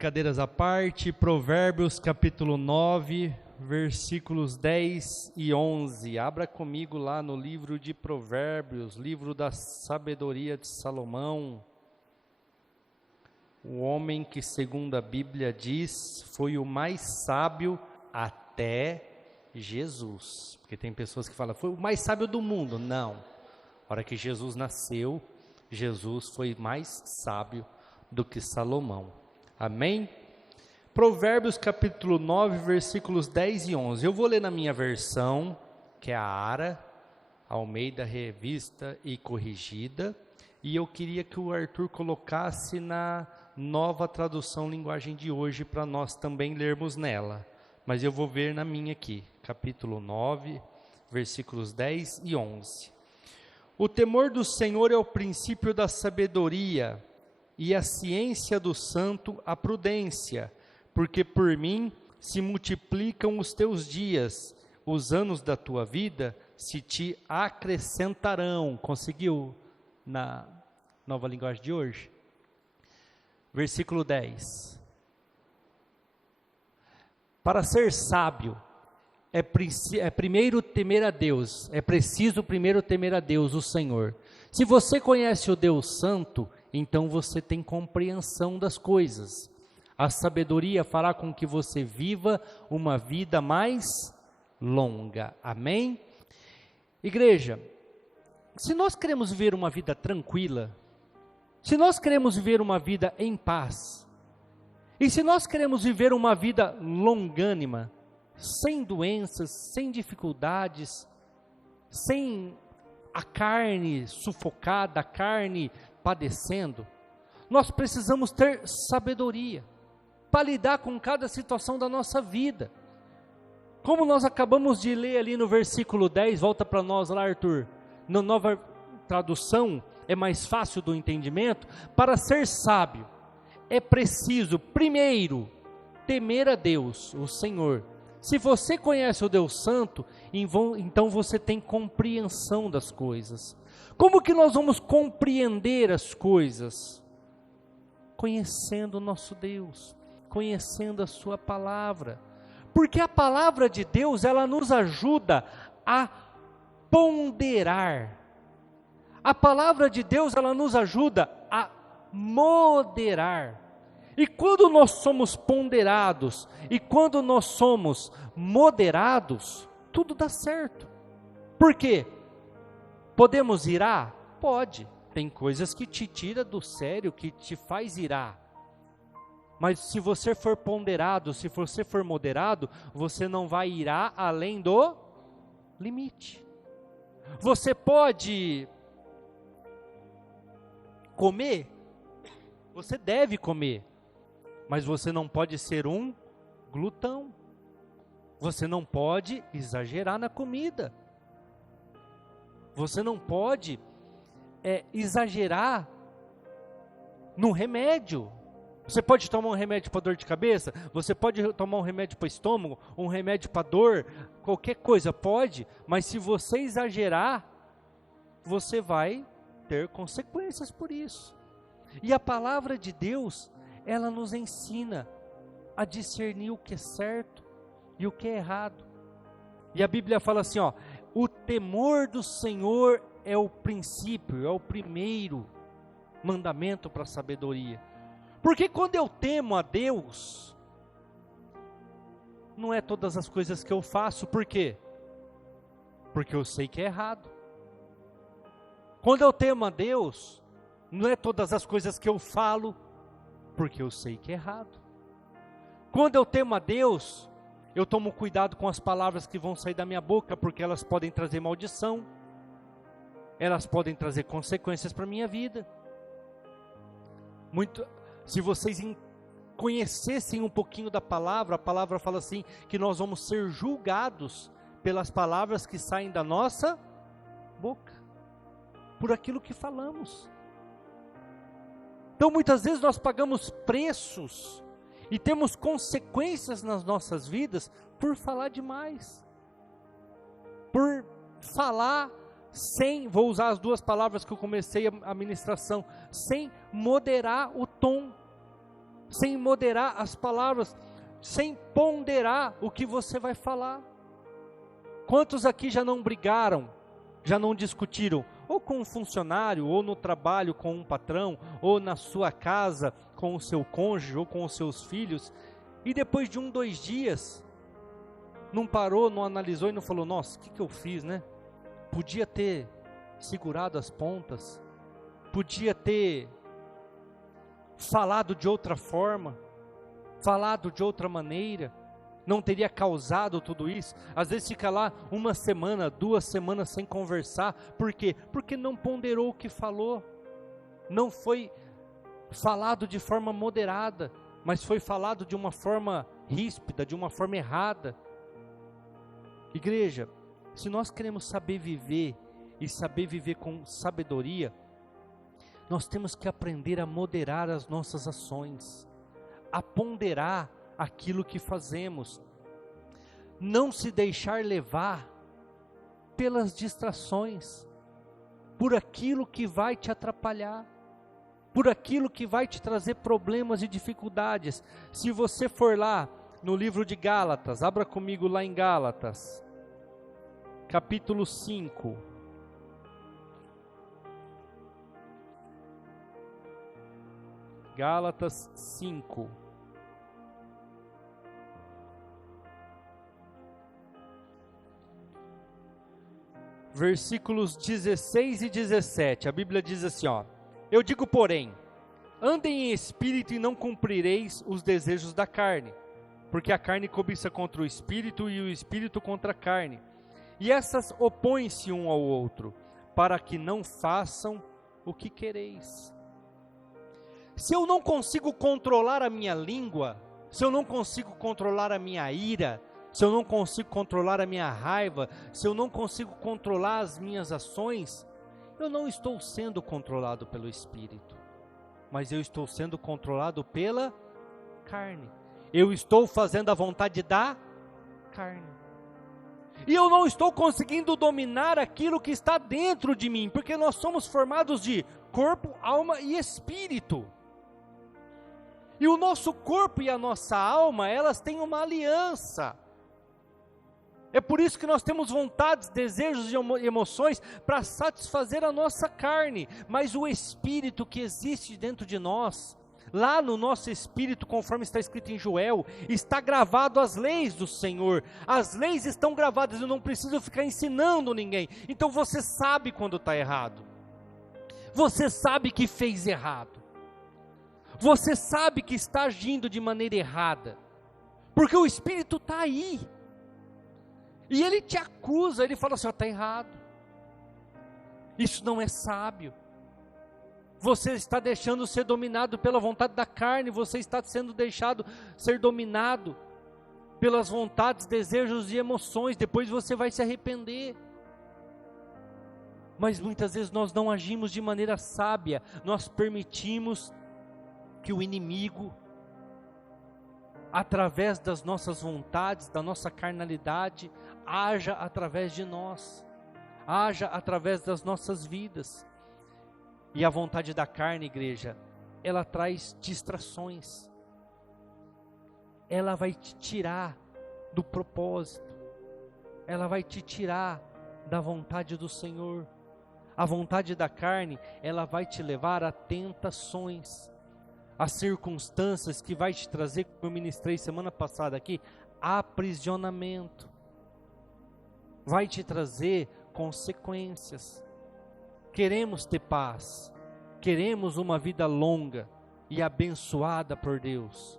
Brincadeiras à parte, Provérbios capítulo 9, versículos 10 e 11. Abra comigo lá no livro de Provérbios, livro da sabedoria de Salomão. O homem que, segundo a Bíblia diz, foi o mais sábio até Jesus. Porque tem pessoas que falam, foi o mais sábio do mundo. Não. Na hora que Jesus nasceu, Jesus foi mais sábio do que Salomão. Amém? Provérbios capítulo 9, versículos 10 e 11. Eu vou ler na minha versão, que é a ARA, Almeida Revista e Corrigida. E eu queria que o Arthur colocasse na nova tradução linguagem de hoje, para nós também lermos nela. Mas eu vou ver na minha aqui, capítulo 9, versículos 10 e 11. O temor do Senhor é o princípio da sabedoria, e a ciência do santo a prudência, porque por mim se multiplicam os teus dias, os anos da tua vida se te acrescentarão. Conseguiu na nova linguagem de hoje? Versículo 10. Para ser sábio, é primeiro temer a Deus, é preciso primeiro temer a Deus, o Senhor. Se você conhece o Deus Santo, então você tem compreensão das coisas. A sabedoria fará com que você viva uma vida mais longa. Amém? Igreja, se nós queremos viver uma vida tranquila, se nós queremos viver uma vida em paz, e se nós queremos viver uma vida longânima, sem doenças, sem dificuldades, sem a carne sufocada, a carne padecendo, nós precisamos ter sabedoria para lidar com cada situação da nossa vida. Como nós acabamos de ler ali no versículo 10, volta para nós lá, Arthur, na nova tradução, é mais fácil do entendimento. Para ser sábio, é preciso primeiro temer a Deus, o Senhor. Se você conhece o Deus Santo, então você tem compreensão das coisas. Como que nós vamos compreender as coisas? Conhecendo o nosso Deus, conhecendo a sua palavra. Porque a palavra de Deus, ela nos ajuda a ponderar. A palavra de Deus, ela nos ajuda a moderar. E quando nós somos ponderados, e quando nós somos moderados, tudo dá certo. Por quê? Podemos irar? Pode. Tem coisas que te tira do sério, que te faz irar. Mas se você for ponderado, se você for moderado, você não vai irar além do limite. Você pode comer, você deve comer, mas você não pode ser um glutão. Você não pode exagerar na comida. Você não pode exagerar no remédio. Você pode tomar um remédio para dor de cabeça, você pode tomar um remédio para estômago, um remédio para dor, qualquer coisa pode, mas se você exagerar, você vai ter consequências por isso. E a palavra de Deus, ela nos ensina a discernir o que é certo e o que é errado. E a Bíblia fala assim, ó, o temor do Senhor é o princípio, é o primeiro mandamento para a sabedoria. Porque quando eu temo a Deus, não é todas as coisas que eu faço. Por quê? Porque eu sei que é errado. Quando eu temo a Deus, não é todas as coisas que eu falo, porque eu sei que é errado. Quando eu temo a Deus, eu tomo cuidado com as palavras que vão sair da minha boca, porque elas podem trazer maldição, elas podem trazer consequências para a minha vida. Se vocês conhecessem um pouquinho da palavra, a palavra fala assim, que nós vamos ser julgados pelas palavras que saem da nossa boca, por aquilo que falamos. Então muitas vezes nós pagamos preços e temos consequências nas nossas vidas por falar demais, por falar sem, vou usar as duas palavras que eu comecei a ministração, sem moderar o tom. sem moderar as palavras, sem ponderar o que você vai falar. Quantos aqui já não brigaram, já não discutiram, ou com um funcionário, ou no trabalho com um patrão, ou na sua casa com o seu cônjuge, ou com os seus filhos, e depois de 1, 2 dias, não parou, não analisou e não falou, nossa, o que eu fiz, né? Podia ter segurado as pontas, podia ter falado de outra forma, falado de outra maneira, não teria causado tudo isso. Às vezes fica lá 1 semana, 2 semanas sem conversar. Por quê? Porque não ponderou o que falou. Não foi falado de forma moderada, mas foi falado de uma forma ríspida, de uma forma errada. Igreja, se nós queremos saber viver e saber viver com sabedoria, nós temos que aprender a moderar as nossas ações, a ponderar aquilo que fazemos, não se deixar levar pelas distrações, por aquilo que vai te atrapalhar, por aquilo que vai te trazer problemas e dificuldades. Se você for lá no livro de Gálatas, abra comigo lá em Gálatas, capítulo 5, Gálatas 5, versículos 16 e 17, a Bíblia diz assim, ó: eu digo, porém, andem em espírito e não cumprireis os desejos da carne, porque a carne cobiça contra o espírito e o espírito contra a carne, e essas opõem-se um ao outro, para que não façam o que quereis. Se eu não consigo controlar a minha língua, se eu não consigo controlar a minha ira, se eu não consigo controlar a minha raiva, se eu não consigo controlar as minhas ações, eu não estou sendo controlado pelo Espírito, mas eu estou sendo controlado pela carne. Eu estou fazendo a vontade da carne. E eu não estou conseguindo dominar aquilo que está dentro de mim, porque nós somos formados de corpo, alma e espírito. E o nosso corpo e a nossa alma, elas têm uma aliança. É por isso que nós temos vontades, desejos e emoções para satisfazer a nossa carne. Mas o Espírito que existe dentro de nós, lá no nosso espírito, conforme está escrito em Joel, está gravado as leis do Senhor. As leis estão gravadas, eu não preciso ficar ensinando ninguém. Então você sabe quando está errado. Você sabe que fez errado. Você sabe que está agindo de maneira errada, porque o Espírito está aí, e ele te acusa, ele fala assim, está errado, isso não é sábio, você está deixando ser dominado pela vontade da carne, você está sendo deixado ser dominado pelas vontades, desejos e emoções, depois você vai se arrepender. Mas muitas vezes nós não agimos de maneira sábia, nós permitimos que o inimigo, através das nossas vontades, da nossa carnalidade, haja através de nós, haja através das nossas vidas. E a vontade da carne, igreja, ela traz distrações, ela vai te tirar do propósito, ela vai te tirar da vontade do Senhor. A vontade da carne, ela vai te levar a tentações, as circunstâncias que vai te trazer, como eu ministrei semana passada aqui, aprisionamento, vai te trazer consequências. Queremos ter paz, queremos uma vida longa e abençoada por Deus,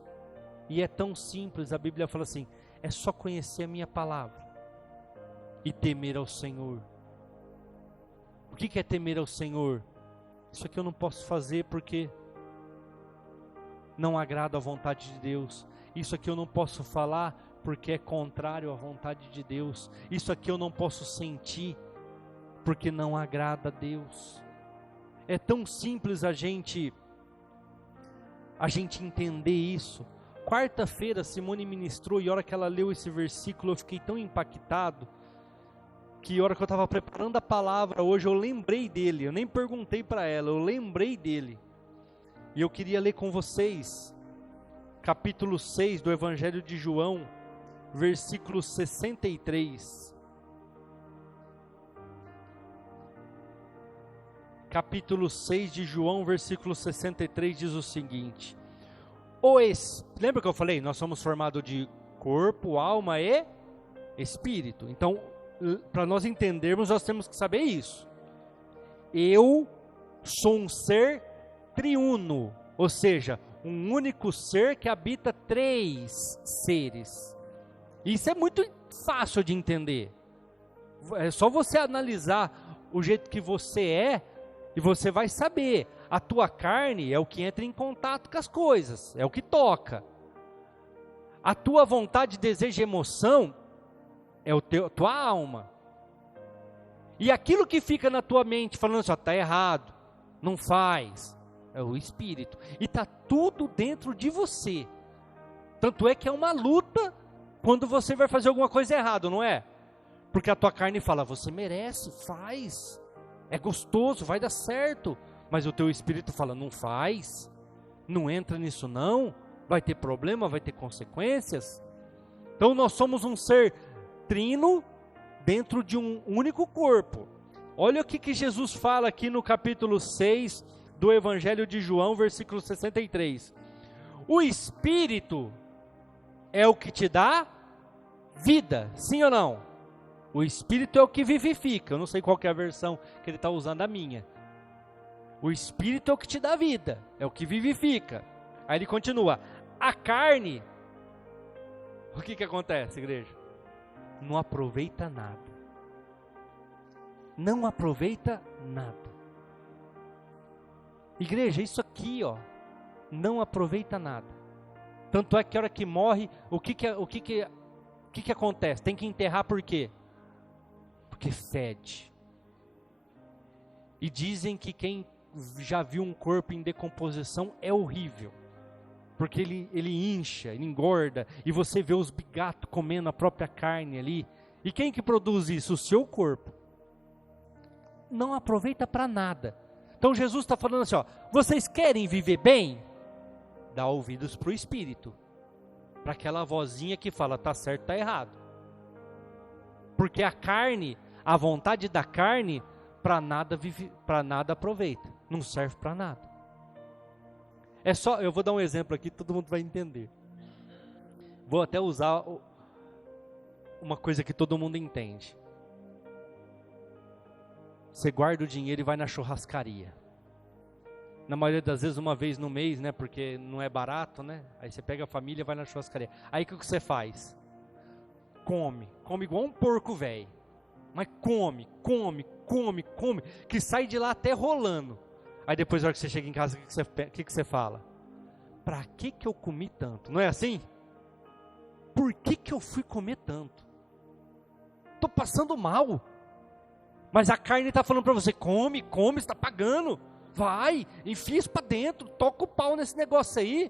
e é tão simples, a Bíblia fala assim, é só conhecer a minha palavra, e temer ao Senhor. O que é temer ao Senhor? Isso aqui eu não posso fazer porque não agrada a vontade de Deus. Isso aqui eu não posso falar porque é contrário à vontade de Deus. Isso aqui eu não posso sentir porque não agrada a Deus. É tão simples a gente entender isso. Quarta-feira Simone ministrou e a hora que ela leu esse versículo eu fiquei tão impactado que a hora que eu estava preparando a palavra hoje eu lembrei dele. Eu nem perguntei para ela, eu lembrei dele. E eu queria ler com vocês capítulo 6 do Evangelho de João, versículo 63. Capítulo 6 de João, versículo 63 diz o seguinte: lembra que eu falei? Nós somos formados de corpo, alma e espírito. Então, para nós entendermos, nós temos que saber isso. Eu sou um ser triuno, ou seja, um único ser que habita 3 seres. Isso é muito fácil de entender. É só você analisar o jeito que você é e você vai saber. A tua carne é o que entra em contato com as coisas, é o que toca. A tua vontade, desejo e emoção é a tua alma. E aquilo que fica na tua mente falando assim, está errado, não faz, é o espírito. E está tudo dentro de você. Tanto é que é uma luta quando você vai fazer alguma coisa errada, não é? Porque a tua carne fala, você merece, faz, é gostoso, vai dar certo. Mas o teu espírito fala, não faz, não entra nisso não, vai ter problema, vai ter consequências. Então nós somos um ser trino dentro de um único corpo. Olha o que Jesus fala aqui no capítulo 6 do Evangelho de João, versículo 63. O Espírito é o que te dá vida, sim ou não? O Espírito é o que vivifica. Eu não sei qual que é a versão que ele está usando, a minha. O Espírito é o que te dá vida, é o que vivifica. Aí ele continua, a carne, o que acontece, igreja? Não aproveita nada. Não aproveita nada. Igreja, isso aqui, ó, não aproveita nada. Tanto é que a hora que morre, o que acontece? Tem que enterrar por quê? Porque fede. E dizem que quem já viu um corpo em decomposição é horrível. Porque ele incha, ele engorda, e você vê os bigatos comendo a própria carne ali. E quem que produz isso? O seu corpo. Não aproveita para nada. Então Jesus está falando assim, ó, vocês querem viver bem? Dá ouvidos para o Espírito. Para aquela vozinha que fala, tá certo, tá errado. Porque a carne, a vontade da carne, para nada aproveita. Não serve para nada. É só, eu vou dar um exemplo aqui, todo mundo vai entender. Vou até usar uma coisa que todo mundo entende. Você guarda o dinheiro e vai na churrascaria. Na maioria das vezes, uma vez no mês, né? Porque não é barato, né? Aí você pega a família e vai na churrascaria. Aí o que você faz? Come igual um porco velho. Mas come, que sai de lá até rolando. Aí depois, na hora que você chega em casa, o que você fala? Pra que eu comi tanto? Não é assim? Por que eu fui comer tanto? Estou passando mal. Mas a carne está falando para você, come, está pagando. Vai, enfia isso para dentro, toca o pau nesse negócio aí.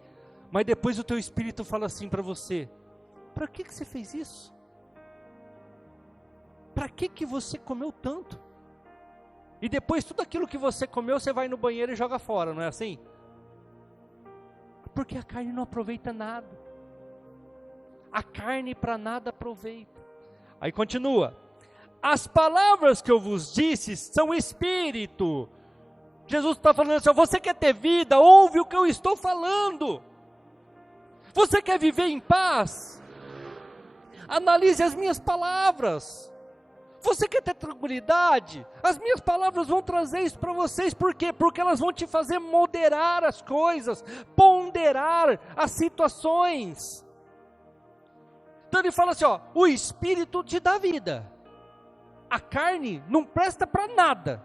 Mas depois o teu espírito fala assim para você, para que você fez isso? Para que você comeu tanto? E depois tudo aquilo que você comeu, você vai no banheiro e joga fora, não é assim? Porque a carne não aproveita nada. A carne para nada aproveita. Aí continua. As palavras que eu vos disse são espírito. Jesus está falando assim, você quer ter vida? Ouve o que eu estou falando. Você quer viver em paz? Analise as minhas palavras. Você quer ter tranquilidade? As minhas palavras vão trazer isso para vocês. Por quê? Porque elas vão te fazer moderar as coisas, ponderar as situações. Então ele fala assim, ó, o Espírito te dá vida. A carne não presta para nada.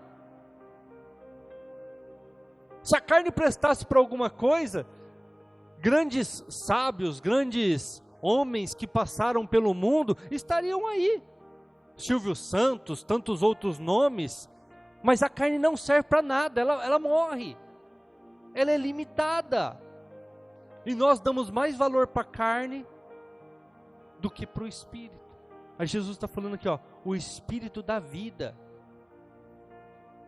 Se a carne prestasse para alguma coisa, grandes sábios, grandes homens que passaram pelo mundo, estariam aí. Silvio Santos, tantos outros nomes, mas a carne não serve para nada, ela morre, ela é limitada, e nós damos mais valor para a carne do que para o Espírito. Aí Jesus está falando aqui, ó, o Espírito dá vida,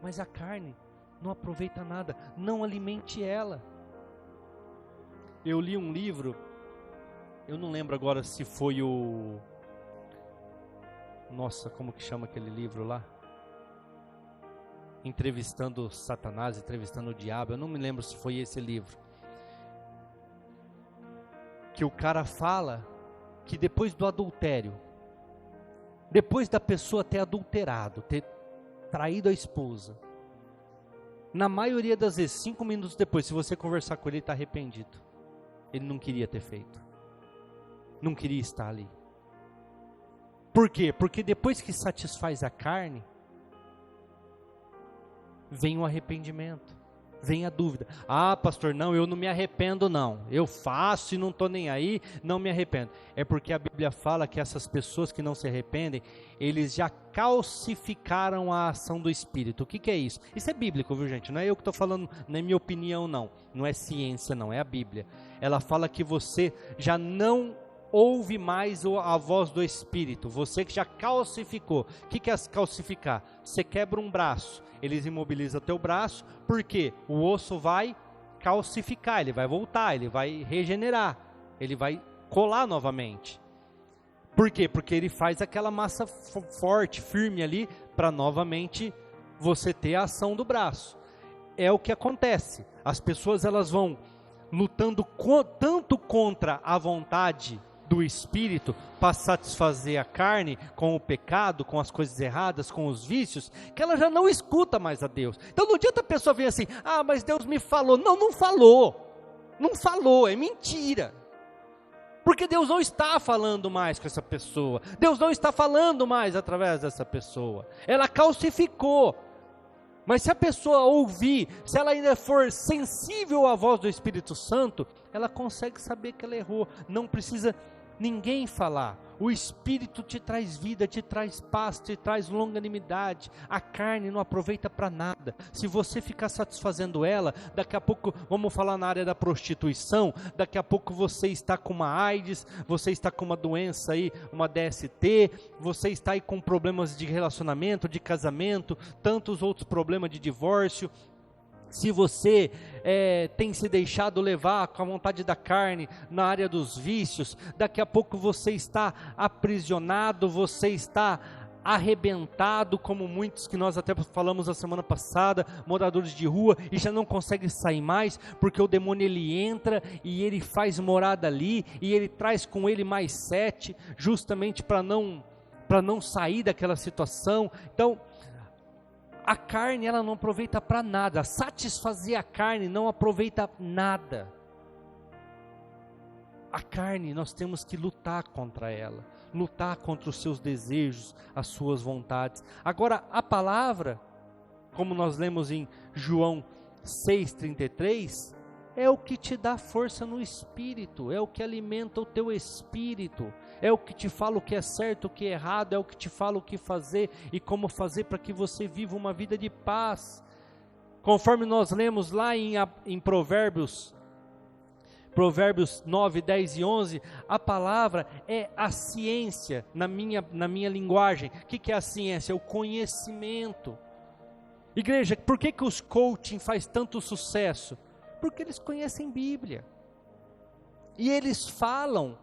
mas a carne não aproveita nada, não alimente ela. Eu li um livro eu não lembro agora se foi o... Nossa, como que chama aquele livro lá? Entrevistando Satanás, entrevistando o diabo. Eu não me lembro se foi esse livro. Que o cara fala que depois do adultério, depois da pessoa ter adulterado, ter traído a esposa, na maioria das vezes, 5 minutos depois, se você conversar com ele, ele está arrependido. Ele não queria ter feito. Não queria estar ali. Por quê? Porque depois que satisfaz a carne, vem o arrependimento, vem a dúvida. Ah, pastor, não, eu não me arrependo não. Eu faço e não estou nem aí, não me arrependo. É porque a Bíblia fala que essas pessoas que não se arrependem, eles já calcificaram a ação do Espírito. O que é isso? Isso é bíblico, viu gente? Não é eu que estou falando, não é minha opinião não. Não é ciência não, é a Bíblia. Ela fala que você já não ouve mais a voz do Espírito, você que já calcificou. O que é calcificar? Você quebra um braço, eles imobilizam teu braço, porque o osso vai calcificar, ele vai voltar, ele vai regenerar, ele vai colar novamente. Por quê? Porque ele faz aquela massa forte, firme ali, para novamente você ter a ação do braço. É o que acontece, as pessoas elas vão lutando tanto contra a vontade do Espírito, para satisfazer a carne, com o pecado, com as coisas erradas, com os vícios, que ela já não escuta mais a Deus. Então não adianta a pessoa vir assim, ah, mas Deus me falou. Não, não falou, não falou, é mentira, porque Deus não está falando mais com essa pessoa, Deus não está falando mais através dessa pessoa, ela calcificou. Mas se a pessoa ouvir, se ela ainda for sensível à voz do Espírito Santo, ela consegue saber que ela errou, não precisa ninguém falar. O Espírito te traz vida, te traz paz, te traz longanimidade. A carne não aproveita para nada. Se você ficar satisfazendo ela, daqui a pouco, vamos falar na área da prostituição, daqui a pouco você está com uma AIDS, você está com uma doença aí, uma DST, você está aí com problemas de relacionamento, de casamento, tantos outros problemas de divórcio. Se você tem se deixado levar com a vontade da carne na área dos vícios, daqui a pouco você está aprisionado, você está arrebentado, como muitos que nós até falamos a semana passada, moradores de rua, e já não consegue sair mais, porque o demônio ele entra e ele faz morada ali, e ele traz com ele mais 7, justamente para não sair daquela situação. Então, a carne ela não aproveita para nada, satisfazer a carne não aproveita nada. A carne nós temos que lutar contra ela, lutar contra os seus desejos, as suas vontades. Agora a palavra, como nós lemos em João 6,33, é o que te dá força no espírito, é o que alimenta o teu espírito, é o que te fala o que é certo, o que é errado, é o que te fala o que fazer e como fazer para que você viva uma vida de paz. Conforme nós lemos lá em Provérbios 9, 10 e 11, a palavra é a ciência na minha linguagem. O que é a ciência? É o conhecimento. Igreja, por que os coaching faz tanto sucesso? Porque eles conhecem Bíblia, e eles falam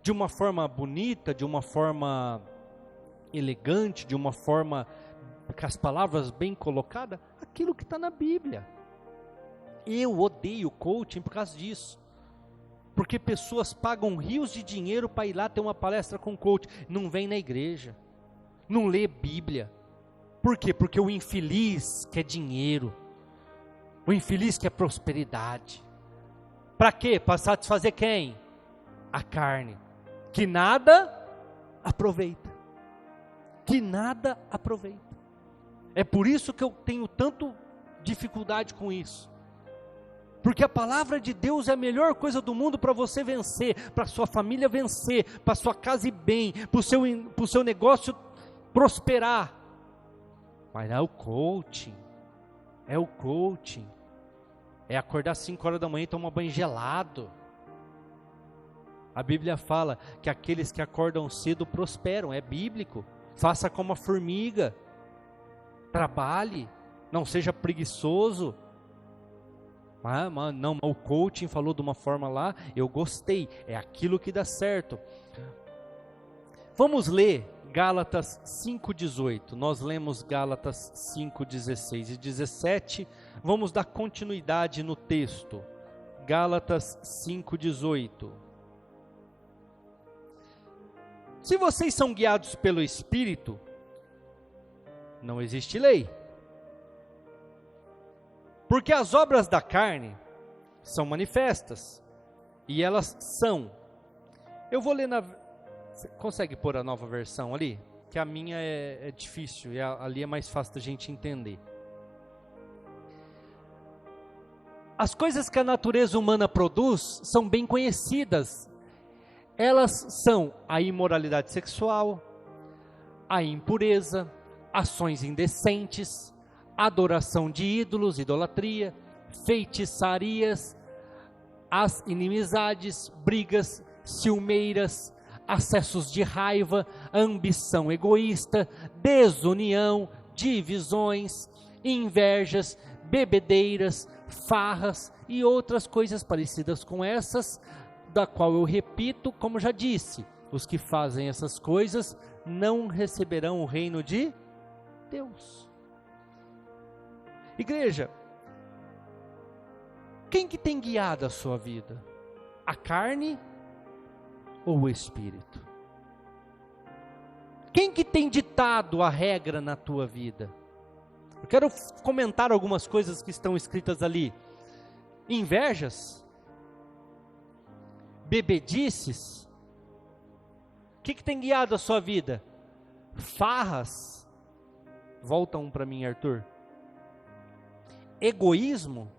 de uma forma bonita, de uma forma elegante, de uma forma com as palavras bem colocadas, aquilo que está na Bíblia. Eu odeio coaching por causa disso, porque pessoas pagam rios de dinheiro para ir lá ter uma palestra com coach, não vem na igreja, não lê Bíblia. Por quê? Porque o infeliz quer dinheiro, o infeliz quer prosperidade. Para quê? Para satisfazer quem? A carne, que nada aproveita. Que nada aproveita. É por isso que eu tenho tanto dificuldade com isso. Porque a palavra de Deus é a melhor coisa do mundo para você vencer, para sua família vencer, para sua casa ir bem, para o seu negócio prosperar. Mas é o coaching. É o coaching, é acordar às 5 horas da manhã e tomar banho gelado. A Bíblia fala que aqueles que acordam cedo prosperam, é bíblico. Faça como a formiga, trabalhe, não seja preguiçoso. Não, o coaching falou de uma forma lá, eu gostei, é aquilo que dá certo. Vamos ler Gálatas 5,18, nós lemos Gálatas 5,16 e 17, vamos dar continuidade no texto. Gálatas 5,18. Se vocês são guiados pelo Espírito, não existe lei. Porque as obras da carne são manifestas, e elas são. Eu vou ler Você consegue pôr a nova versão ali? Que a minha é difícil, e ali é mais fácil da gente entender. As coisas que a natureza humana produz são bem conhecidas. Elas são a imoralidade sexual, a impureza, ações indecentes, adoração de ídolos, idolatria, feitiçarias, as inimizades, brigas, ciumeiras, acessos de raiva, ambição egoísta, desunião, divisões, invejas, bebedeiras, farras e outras coisas parecidas com essas, da qual eu repito, como já disse, os que fazem essas coisas não receberão o reino de Deus. Igreja, quem que tem guiado a sua vida? A carne ou o Espírito? Quem que tem ditado a regra na tua vida? Eu quero comentar algumas coisas que estão escritas ali. Invejas, bebedices, o que tem guiado a sua vida? Farras, volta um para mim, Arthur. Egoísmo,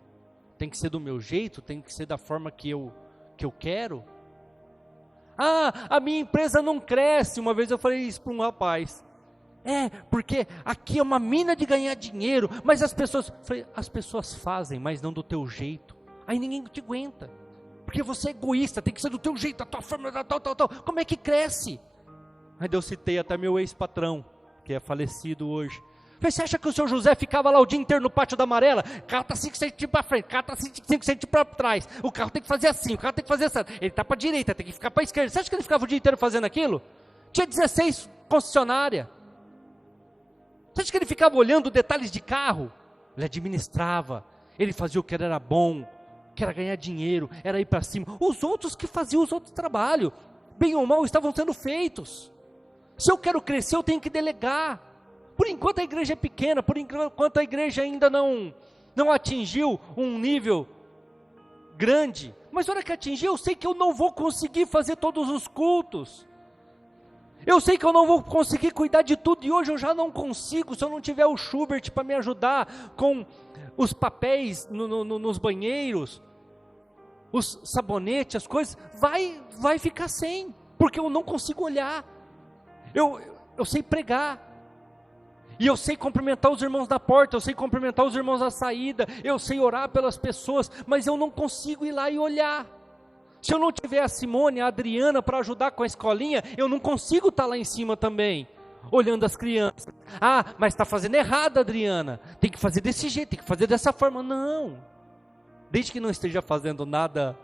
tem que ser do meu jeito, tem que ser da forma que eu quero. A minha empresa não cresce. Uma vez eu falei isso para um rapaz. Porque aqui é uma mina de ganhar dinheiro, mas as pessoas fazem, mas não do teu jeito. Aí ninguém te aguenta, porque você é egoísta, tem que ser do teu jeito, da tua forma, tal. Como é que cresce? Aí eu citei até meu ex-patrão, que é falecido hoje. Você acha que o seu José ficava lá o dia inteiro no pátio da Amarela? O carro está 5 centímetros para frente, o carro está 5 centímetros para trás, o carro tem que fazer assim, o carro tem que fazer assim, ele está para a direita, tem que ficar para a esquerda. Você acha que ele ficava o dia inteiro fazendo aquilo? Tinha 16 concessionárias. Você acha que ele ficava olhando detalhes de carro? Ele administrava, ele fazia o que era bom, que era ganhar dinheiro, era ir para cima. Os outros que faziam os outros trabalhos, bem ou mal, estavam sendo feitos. Se eu quero crescer, eu tenho que delegar. Por enquanto a igreja é pequena, por enquanto a igreja ainda não atingiu um nível grande, mas na hora que atingir, eu sei que eu não vou conseguir fazer todos os cultos, eu sei que eu não vou conseguir cuidar de tudo, e hoje eu já não consigo, se eu não tiver o Schubert para me ajudar com os papéis nos banheiros, os sabonetes, as coisas, vai ficar sem, porque eu não consigo olhar. Eu sei pregar, e eu sei cumprimentar os irmãos da porta, eu sei cumprimentar os irmãos da saída, eu sei orar pelas pessoas, mas eu não consigo ir lá e olhar. Se eu não tiver a Simone, a Adriana para ajudar com a escolinha, eu não consigo estar lá em cima também, olhando as crianças. Mas está fazendo errado, Adriana, tem que fazer desse jeito, tem que fazer dessa forma. Não, desde que não esteja fazendo nada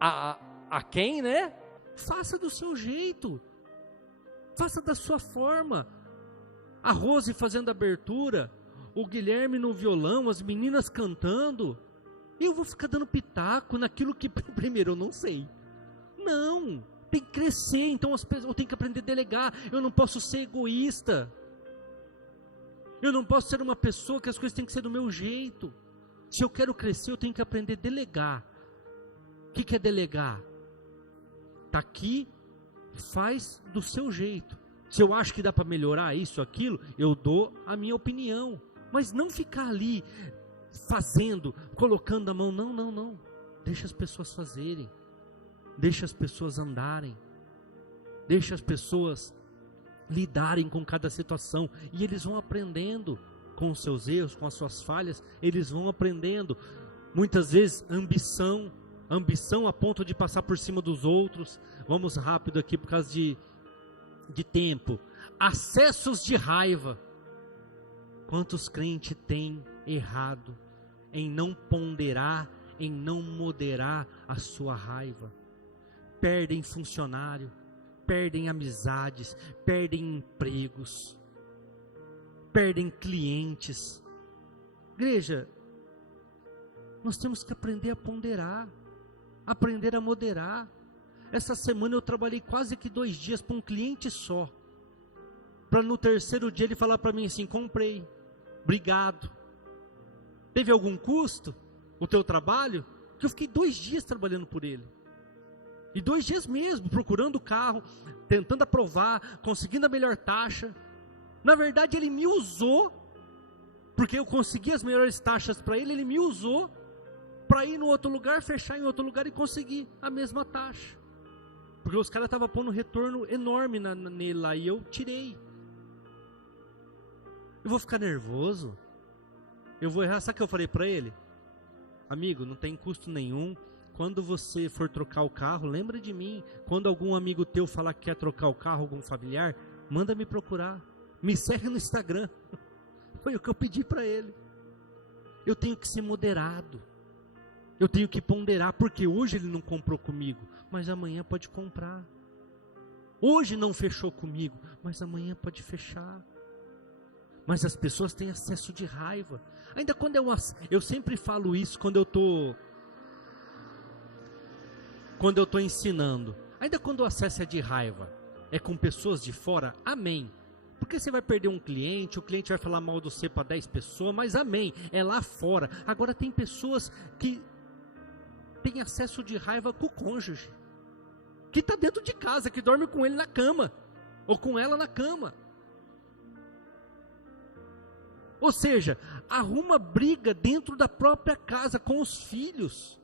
a quem, né? Faça do seu jeito, faça da sua forma. A Rose fazendo abertura, o Guilherme no violão, as meninas cantando, eu vou ficar dando pitaco naquilo que primeiro eu não sei. Não, tem que crescer, então eu tenho que aprender a delegar, eu não posso ser egoísta, eu não posso ser uma pessoa que as coisas têm que ser do meu jeito. Se eu quero crescer, eu tenho que aprender a delegar. O que é delegar? Está aqui, faz do seu jeito. Se eu acho que dá para melhorar isso, aquilo, eu dou a minha opinião, mas não ficar ali fazendo, colocando a mão, não, deixa as pessoas fazerem, deixa as pessoas andarem, deixa as pessoas lidarem com cada situação, e eles vão aprendendo com os seus erros, com as suas falhas, eles vão aprendendo. Muitas vezes ambição a ponto de passar por cima dos outros. Vamos rápido aqui por causa de tempo. Acessos de raiva. Quantos crentes têm errado em não ponderar, em não moderar a sua raiva. Perdem funcionário, perdem amizades, perdem empregos, perdem clientes. Igreja, nós temos que aprender a ponderar, aprender a moderar. Essa semana eu trabalhei quase que 2 dias para um cliente só, para no terceiro dia ele falar para mim assim: comprei, obrigado. Teve algum custo o teu trabalho? Que eu fiquei 2 dias trabalhando por ele, e 2 dias mesmo, procurando o carro, tentando aprovar, conseguindo a melhor taxa. Na verdade ele me usou, porque eu consegui as melhores taxas para ele, ele me usou para ir no outro lugar, fechar em outro lugar e conseguir a mesma taxa, porque os caras estavam pondo um retorno enorme nele lá, e eu tirei. Eu vou ficar nervoso? Eu vou errar? Sabe o que eu falei para ele? Amigo, não tem custo nenhum. Quando você for trocar o carro, lembra de mim. Quando algum amigo teu falar que quer trocar o carro, algum familiar, manda me procurar, me segue no Instagram. Foi o que eu pedi para ele. Eu tenho que ser moderado, eu tenho que ponderar, porque hoje ele não comprou comigo, mas amanhã pode comprar. Hoje não fechou comigo, mas amanhã pode fechar. Mas as pessoas têm acesso de raiva. Ainda quando eu sempre falo isso quando eu estou ensinando. Ainda quando o acesso é de raiva, é com pessoas de fora, amém. Porque você vai perder um cliente, o cliente vai falar mal de você para 10 pessoas, mas amém, é lá fora. Agora tem pessoas que têm acesso de raiva com o cônjuge, que está dentro de casa, que dorme com ele na cama, ou com ela na cama. Ou seja, arruma briga dentro da própria casa, com os filhos.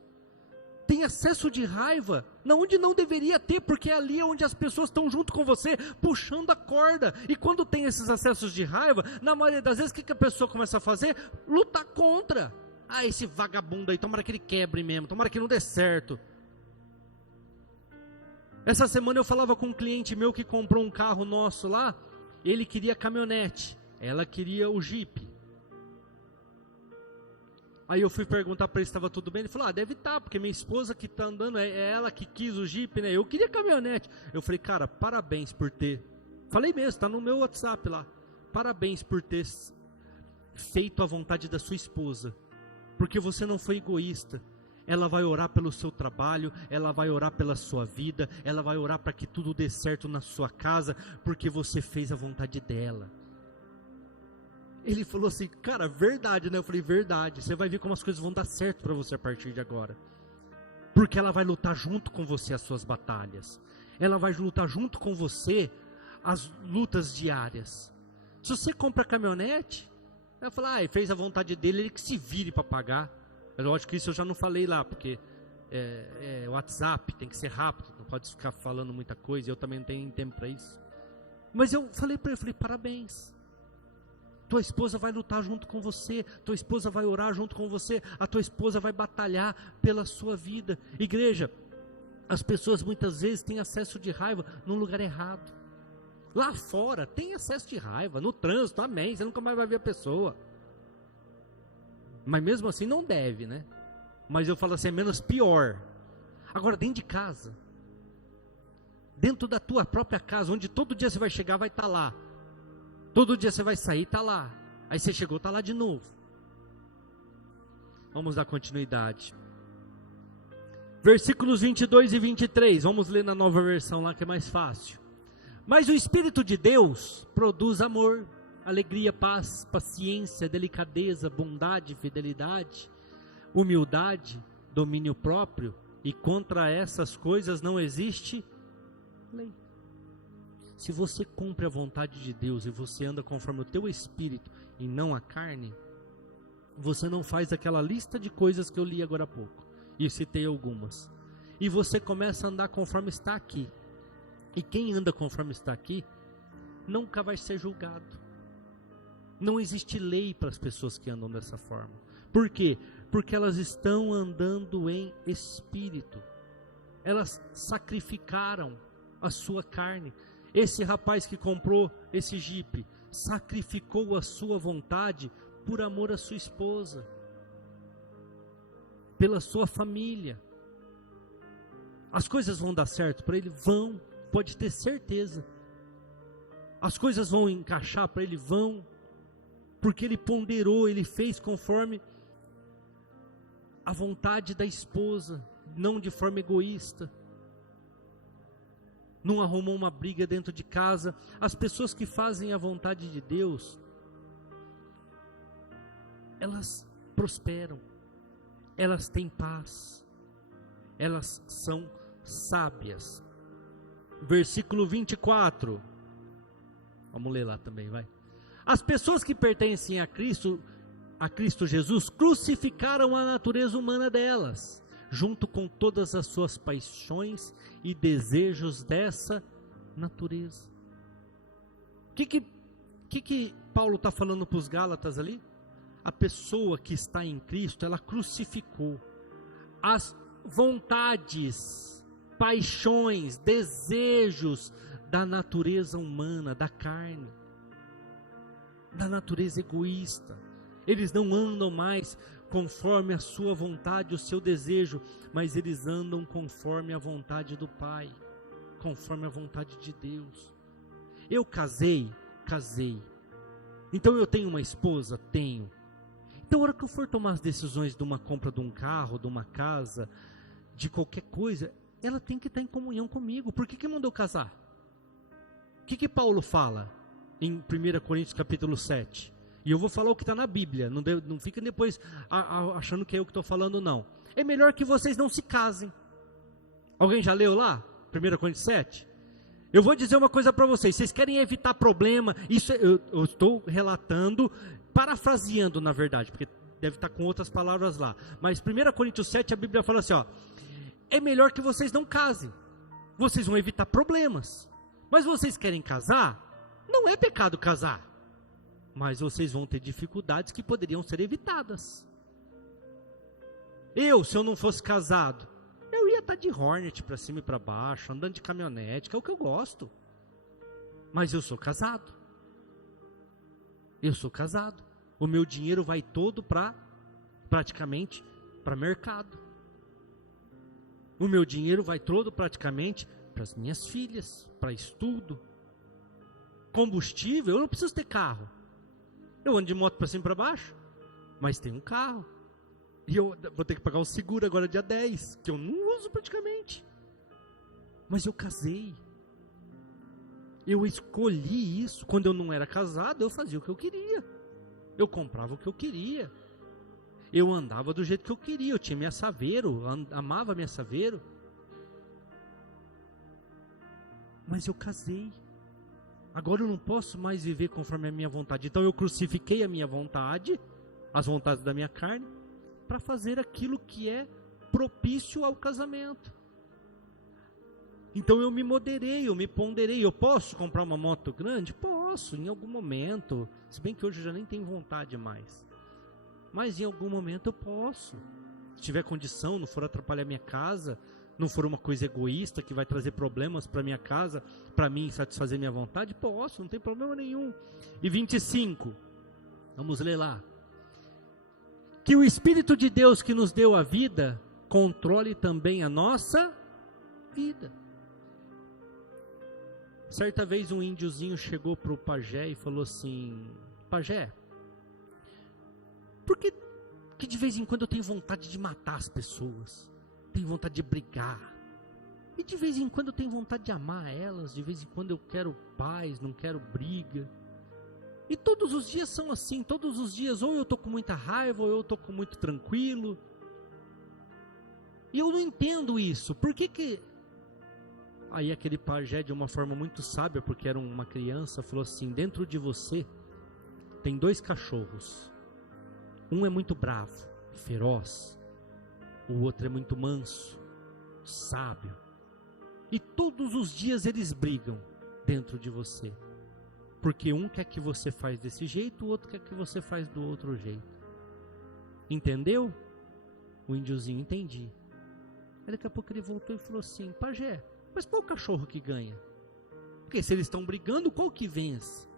Tem acesso de raiva, onde não deveria ter, porque é ali onde as pessoas estão junto com você, puxando a corda. E quando tem esses acessos de raiva, na maioria das vezes, o que a pessoa começa a fazer? Lutar contra. Ah, esse vagabundo aí, tomara que ele quebre mesmo, tomara que não dê certo. Essa semana eu falava com um cliente meu que comprou um carro nosso lá. Ele queria caminhonete, ela queria o Jeep. Aí eu fui perguntar para ele se estava tudo bem. Ele falou: deve estar, porque minha esposa que está andando, é ela que quis o Jeep, né? Eu queria caminhonete. Eu falei: cara, parabéns por ter, falei mesmo, está no meu WhatsApp lá, parabéns por ter feito a vontade da sua esposa, porque você não foi egoísta. Ela vai orar pelo seu trabalho, ela vai orar pela sua vida, ela vai orar para que tudo dê certo na sua casa, porque você fez a vontade dela. Ele falou assim: cara, verdade, né? Eu falei: verdade, você vai ver como as coisas vão dar certo para você a partir de agora, porque ela vai lutar junto com você as suas batalhas, ela vai lutar junto com você as lutas diárias. Se você compra caminhonete, ela fala: fez a vontade dele, ele que se vire para pagar. É lógico que isso eu já não falei lá, porque é WhatsApp, tem que ser rápido, não pode ficar falando muita coisa, eu também não tenho tempo para isso. Mas eu falei para ele, parabéns, tua esposa vai lutar junto com você, tua esposa vai orar junto com você, a tua esposa vai batalhar pela sua vida. Igreja, as pessoas muitas vezes têm acesso de raiva num lugar errado. Lá fora tem acesso de raiva, no trânsito, amém, você nunca mais vai ver a pessoa. Mas mesmo assim não deve, né? Mas eu falo assim, é menos pior. Agora dentro de casa, dentro da tua própria casa, onde todo dia você vai chegar, vai estar lá. Todo dia você vai sair, está lá. Aí você chegou, está lá de novo. Vamos dar continuidade. Versículos 22 e 23. Vamos ler na nova versão lá, que é mais fácil. Mas o Espírito de Deus produz amor, alegria, paz, paciência, delicadeza, bondade, fidelidade, humildade, domínio próprio. E contra essas coisas não existe lei. Se você cumpre a vontade de Deus e você anda conforme o teu espírito e não a carne, você não faz aquela lista de coisas que eu li agora há pouco, e citei algumas, e você começa a andar conforme está aqui. E quem anda conforme está aqui nunca vai ser julgado. Não existe lei para as pessoas que andam dessa forma. Por quê? Porque elas estão andando em espírito. Elas sacrificaram a sua carne. Esse rapaz que comprou esse Jeep sacrificou a sua vontade por amor à sua esposa, pela sua família. As coisas vão dar certo para ele? Vão, pode ter certeza. As coisas vão encaixar para ele? Vão, porque ele ponderou, ele fez conforme a vontade da esposa, não de forma egoísta. Não arrumou uma briga dentro de casa. As pessoas que fazem a vontade de Deus, elas prosperam, elas têm paz, elas são sábias. Versículo 24, vamos ler lá também, vai. As pessoas que pertencem a Cristo Jesus, crucificaram a natureza humana delas, junto com todas as suas paixões e desejos dessa natureza. O que Paulo está falando para os Gálatas ali? A pessoa que está em Cristo, ela crucificou as vontades, paixões, desejos da natureza humana, da carne, da natureza egoísta. Eles não andam mais conforme a sua vontade, o seu desejo, mas eles andam conforme a vontade do Pai, conforme a vontade de Deus. Eu casei. Então eu tenho uma esposa? Tenho. Então a hora que eu for tomar as decisões de uma compra de um carro, de uma casa, de qualquer coisa, ela tem que estar em comunhão comigo. Por que mandou casar? O que Paulo fala em 1 Coríntios capítulo 7? E eu vou falar o que está na Bíblia, não fiquem depois achando que é eu que estou falando, não. É melhor que vocês não se casem. Alguém já leu lá? 1 Coríntios 7? Eu vou dizer uma coisa para vocês querem evitar problema, isso eu estou relatando, parafraseando na verdade, porque deve estar com outras palavras lá. Mas 1 Coríntios 7 a Bíblia fala assim, ó, é melhor que vocês não casem, vocês vão evitar problemas. Mas vocês querem casar? Não é pecado casar. Mas vocês vão ter dificuldades que poderiam ser evitadas. Se eu não fosse casado, eu ia estar de Hornet para cima e para baixo, andando de caminhonete, que é o que eu gosto. Mas eu sou casado. O meu dinheiro vai todo praticamente para mercado. O meu dinheiro vai todo praticamente para as minhas filhas, para estudo. Combustível, eu não preciso ter carro. Eu ando de moto para cima e para baixo, mas tenho um carro. E eu vou ter que pagar o seguro agora dia 10, que eu não uso praticamente. Mas eu casei. Eu escolhi isso. Quando eu não era casado, eu fazia o que eu queria. Eu comprava o que eu queria. Eu andava do jeito que eu queria. Eu tinha minha Saveiro, amava minha Saveiro. Mas eu casei. Agora eu não posso mais viver conforme a minha vontade. Então eu crucifiquei a minha vontade, as vontades da minha carne, para fazer aquilo que é propício ao casamento. Então eu me moderei, eu me ponderei. Eu posso comprar uma moto grande? Posso, em algum momento. Se bem que hoje eu já nem tenho vontade mais. Mas em algum momento eu posso. Se tiver condição, não for atrapalhar minha casa, não for uma coisa egoísta que vai trazer problemas para minha casa, para mim satisfazer minha vontade, posso, não tem problema nenhum. E 25, vamos ler lá. Que o Espírito de Deus que nos deu a vida, controle também a nossa vida. Certa vez um índiozinho chegou para o pajé e falou assim, pajé, por que de vez em quando eu tenho vontade de matar as pessoas? Tenho vontade de brigar, e de vez em quando eu tenho vontade de amar elas, de vez em quando eu quero paz, não quero briga, e todos os dias são assim, todos os dias ou eu estou com muita raiva, ou eu estou muito tranquilo, e eu não entendo isso, por que... Aí aquele pajé, de uma forma muito sábia, porque era uma criança, falou assim, dentro de você tem 2 cachorros, um é muito bravo, feroz, o outro é muito manso, sábio. E todos os dias eles brigam dentro de você. Porque um quer que você faz desse jeito, o outro quer que você faz do outro jeito. Entendeu? O índiozinho, entendi. Aí daqui a pouco ele voltou e falou assim, pajé, mas qual cachorro que ganha? Porque se eles estão brigando, qual que vence?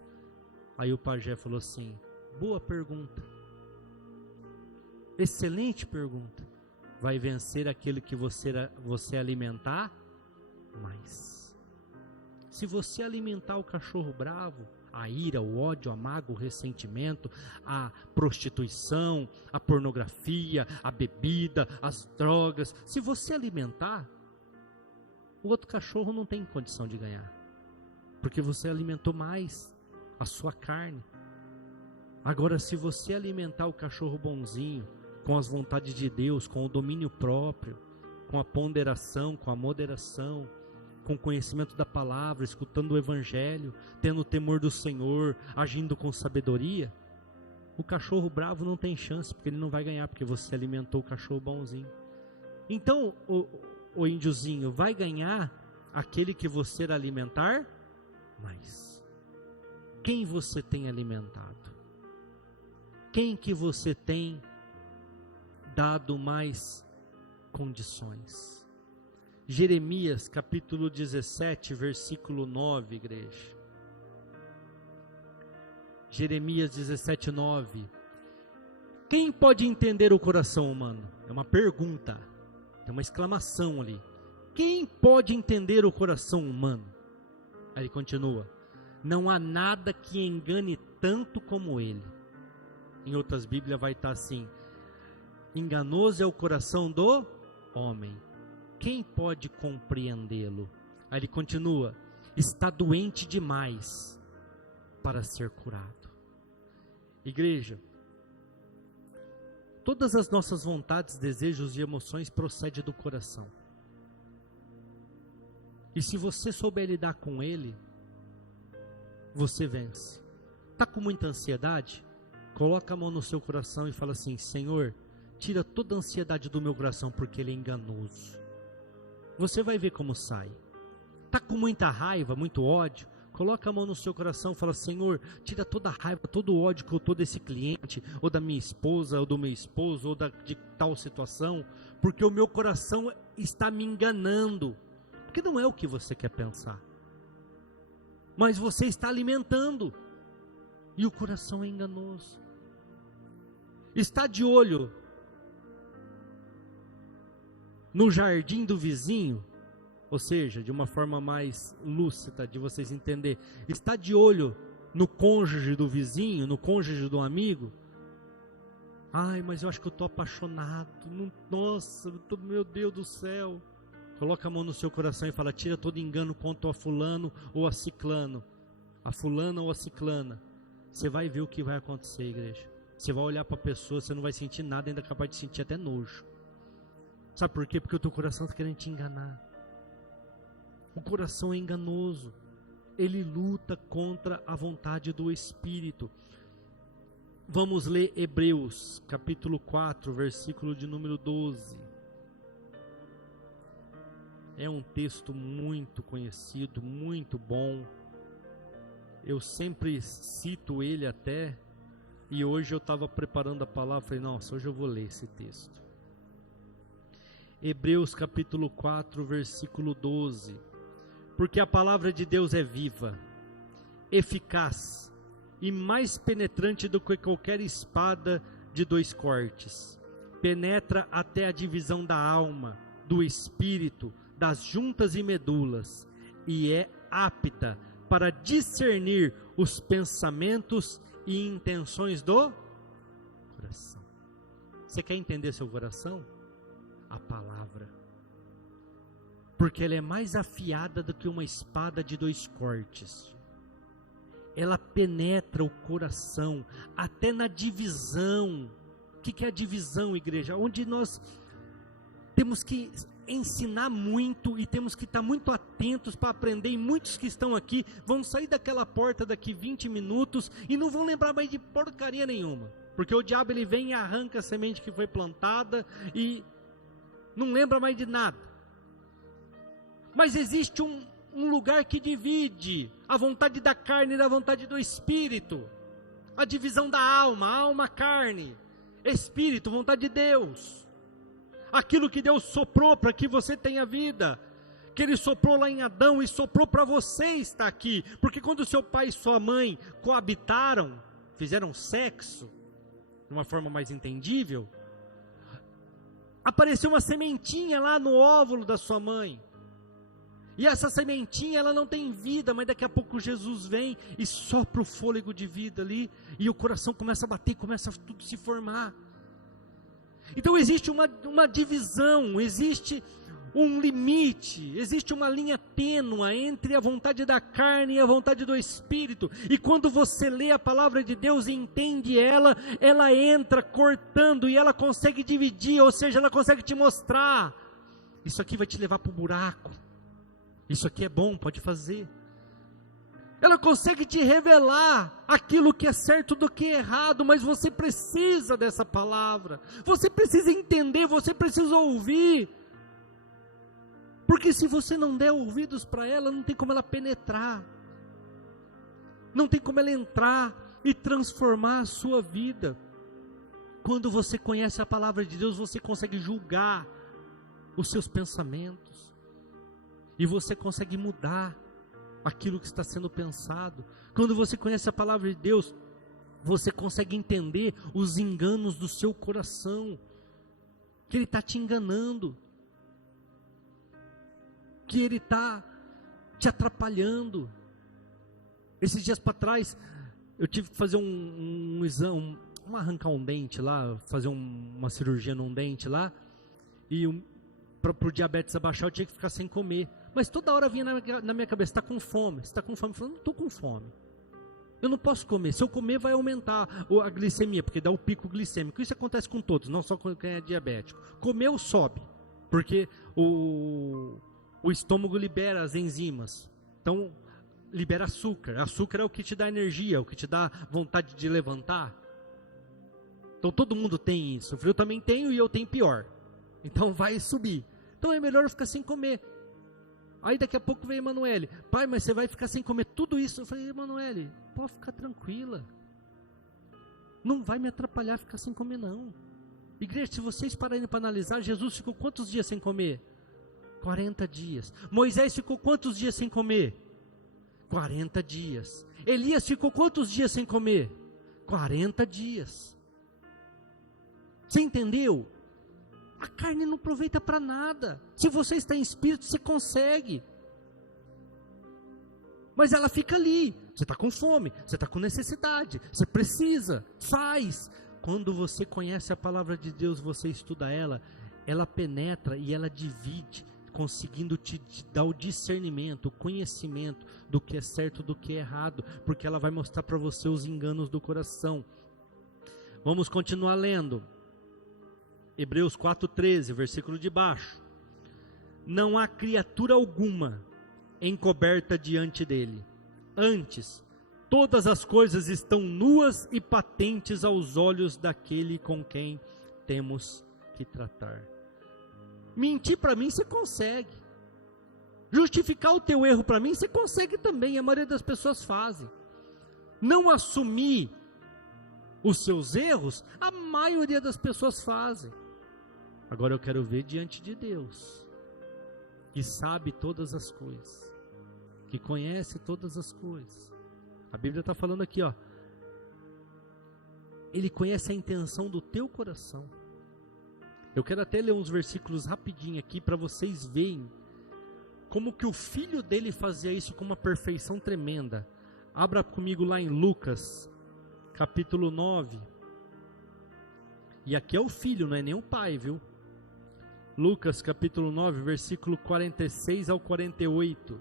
Aí o pajé falou assim, boa pergunta. Excelente pergunta. vai vencer aquele que você alimentar mais. Se você alimentar o cachorro bravo, a ira, o ódio, a mágoa, o ressentimento, a prostituição, a pornografia, a bebida, as drogas, se você alimentar, o outro cachorro não tem condição de ganhar, porque você alimentou mais a sua carne. Agora, se você alimentar o cachorro bonzinho, com as vontades de Deus, com o domínio próprio, com a ponderação, com a moderação, com conhecimento da palavra, escutando o evangelho, tendo o temor do Senhor, agindo com sabedoria, o cachorro bravo não tem chance, porque ele não vai ganhar, porque você alimentou o cachorro bonzinho. Então, o índiozinho, vai ganhar aquele que você alimentar mais. Quem você tem alimentado? Quem que você tem dado mais condições? Jeremias capítulo 17, versículo 9, igreja. Jeremias 17, 9. Quem pode entender o coração humano? É uma pergunta, tem uma exclamação ali. Quem pode entender o coração humano? Aí ele continua: não há nada que engane tanto como ele. Em outras Bíblias vai estar assim: enganoso é o coração do homem, quem pode compreendê-lo? Aí ele continua: está doente demais para ser curado. Igreja, todas as nossas vontades, desejos e emoções procedem do coração. E se você souber lidar com ele, você vence. Está com muita ansiedade? Coloca a mão no seu coração e fala assim: Senhor, tira toda a ansiedade do meu coração, porque ele é enganoso. Você vai ver como sai. Está com muita raiva, muito ódio? Coloca a mão no seu coração e fala: Senhor, tira toda a raiva, todo o ódio que eu estou desse cliente, ou da minha esposa, ou do meu esposo, ou de tal situação, porque o meu coração está me enganando. Porque não é o que você quer pensar, mas você está alimentando, e o coração é enganoso. Está de olho no jardim do vizinho, ou seja, de uma forma mais lúcida de vocês entenderem, está de olho no cônjuge do vizinho, no cônjuge do amigo. Ai, mas eu acho que eu estou apaixonado, nossa, meu Deus do céu. Coloca a mão no seu coração e fala: tira todo engano contra a fulano ou a ciclano, a fulana ou a ciclana. Você vai ver o que vai acontecer, igreja. Você vai olhar para a pessoa, você não vai sentir nada, ainda capaz de sentir até nojo. Sabe por quê? Porque o teu coração está querendo te enganar. O coração é enganoso. Ele luta contra a vontade do Espírito. Vamos ler Hebreus, capítulo 4, versículo de número 12. É um texto muito conhecido, muito bom. Eu sempre cito ele até, e hoje eu estava preparando a palavra, falei: nossa, hoje eu vou ler esse texto. Hebreus capítulo 4, versículo 12. Porque a palavra de Deus é viva, eficaz e mais penetrante do que qualquer espada de dois cortes. Penetra até a divisão da alma, do espírito, das juntas e medulas, e é apta para discernir os pensamentos e intenções do coração. Você quer entender seu coração? A palavra, porque ela é mais afiada do que uma espada de dois cortes. Ela penetra o coração, até na divisão. O que é a divisão, igreja? Onde nós temos que ensinar muito e temos que estar muito atentos para aprender. E muitos que estão aqui vão sair daquela porta daqui 20 minutos e não vão lembrar mais de porcaria nenhuma, porque o diabo ele vem e arranca a semente que foi plantada e não lembra mais de nada. Mas existe um lugar que divide a vontade da carne da vontade do espírito. A divisão da alma, carne, espírito, vontade de Deus. Aquilo que Deus soprou para que você tenha vida, que Ele soprou lá em Adão e soprou para você estar aqui. Porque quando seu pai e sua mãe coabitaram, fizeram sexo, de uma forma mais entendível, apareceu uma sementinha lá no óvulo da sua mãe. E essa sementinha, ela não tem vida, mas daqui a pouco Jesus vem e sopra o fôlego de vida ali, e o coração começa a bater, começa tudo se formar. Então existe uma divisão, existe um limite, existe uma linha tênua entre a vontade da carne e a vontade do Espírito. E quando você lê a palavra de Deus e entende ela, ela entra cortando e ela consegue dividir, ou seja, ela consegue te mostrar: isso aqui vai te levar para o buraco, isso aqui é bom, pode fazer. Ela consegue te revelar aquilo que é certo do que é errado, mas você precisa dessa palavra, você precisa entender, você precisa ouvir, porque se você não der ouvidos para ela, não tem como ela penetrar, não tem como ela entrar e transformar a sua vida. Quando você conhece a palavra de Deus, você consegue julgar os seus pensamentos, e você consegue mudar aquilo que está sendo pensado. Quando você conhece a palavra de Deus, você consegue entender os enganos do seu coração, que ele está te enganando, que ele está te atrapalhando. Esses dias para trás, eu tive que fazer um exame, arrancar um dente lá, fazer uma cirurgia num dente lá, e para o diabetes abaixar eu tinha que ficar sem comer. Mas toda hora vinha na minha cabeça: está com fome, você está com fome? Eu falei: não estou com fome, eu não posso comer, se eu comer vai aumentar a glicemia, porque dá o pico glicêmico. Isso acontece com todos, não só com quem é diabético. Comeu, sobe, porque o estômago libera as enzimas, então libera açúcar. Açúcar é o que te dá energia, o que te dá vontade de levantar. Então todo mundo tem isso, eu também tenho, e eu tenho pior, então vai subir. Então é melhor eu ficar sem comer. Aí daqui a pouco veio a Emanuele: pai, mas você vai ficar sem comer tudo isso? Eu falei: Emanuele, pode ficar tranquila, não vai me atrapalhar ficar sem comer não. Igreja, se vocês pararem para analisar, Jesus ficou quantos dias sem comer? 40 dias. Moisés ficou quantos dias sem comer? 40 dias. Elias ficou quantos dias sem comer? 40 dias. Você entendeu? A carne não aproveita para nada. Se você está em espírito, você consegue. Mas ela fica ali. Você está com fome, você está com necessidade, você precisa, faz. Quando você conhece a palavra de Deus, você estuda ela, ela penetra e ela divide, conseguindo te dar o discernimento, o conhecimento do que é certo, do que é errado, porque ela vai mostrar para você os enganos do coração. Vamos continuar lendo. Hebreus 4,13, versículo de baixo: não há criatura alguma encoberta diante dele, antes, todas as coisas estão nuas e patentes aos olhos daquele com quem temos que tratar. Mentir para mim você consegue, justificar o teu erro para mim você consegue também, a maioria das pessoas fazem. Não assumir os seus erros, a maioria das pessoas fazem. Agora eu quero ver diante de Deus, que sabe todas as coisas, que conhece todas as coisas. A Bíblia está falando aqui, ó, Ele conhece a intenção do teu coração. Eu quero até ler uns versículos rapidinho aqui, para vocês verem como que o Filho dele fazia isso com uma perfeição tremenda. Abra comigo lá em Lucas, capítulo 9, e aqui é o Filho, não é nem o Pai, viu? Lucas capítulo 9, versículo 46 ao 48.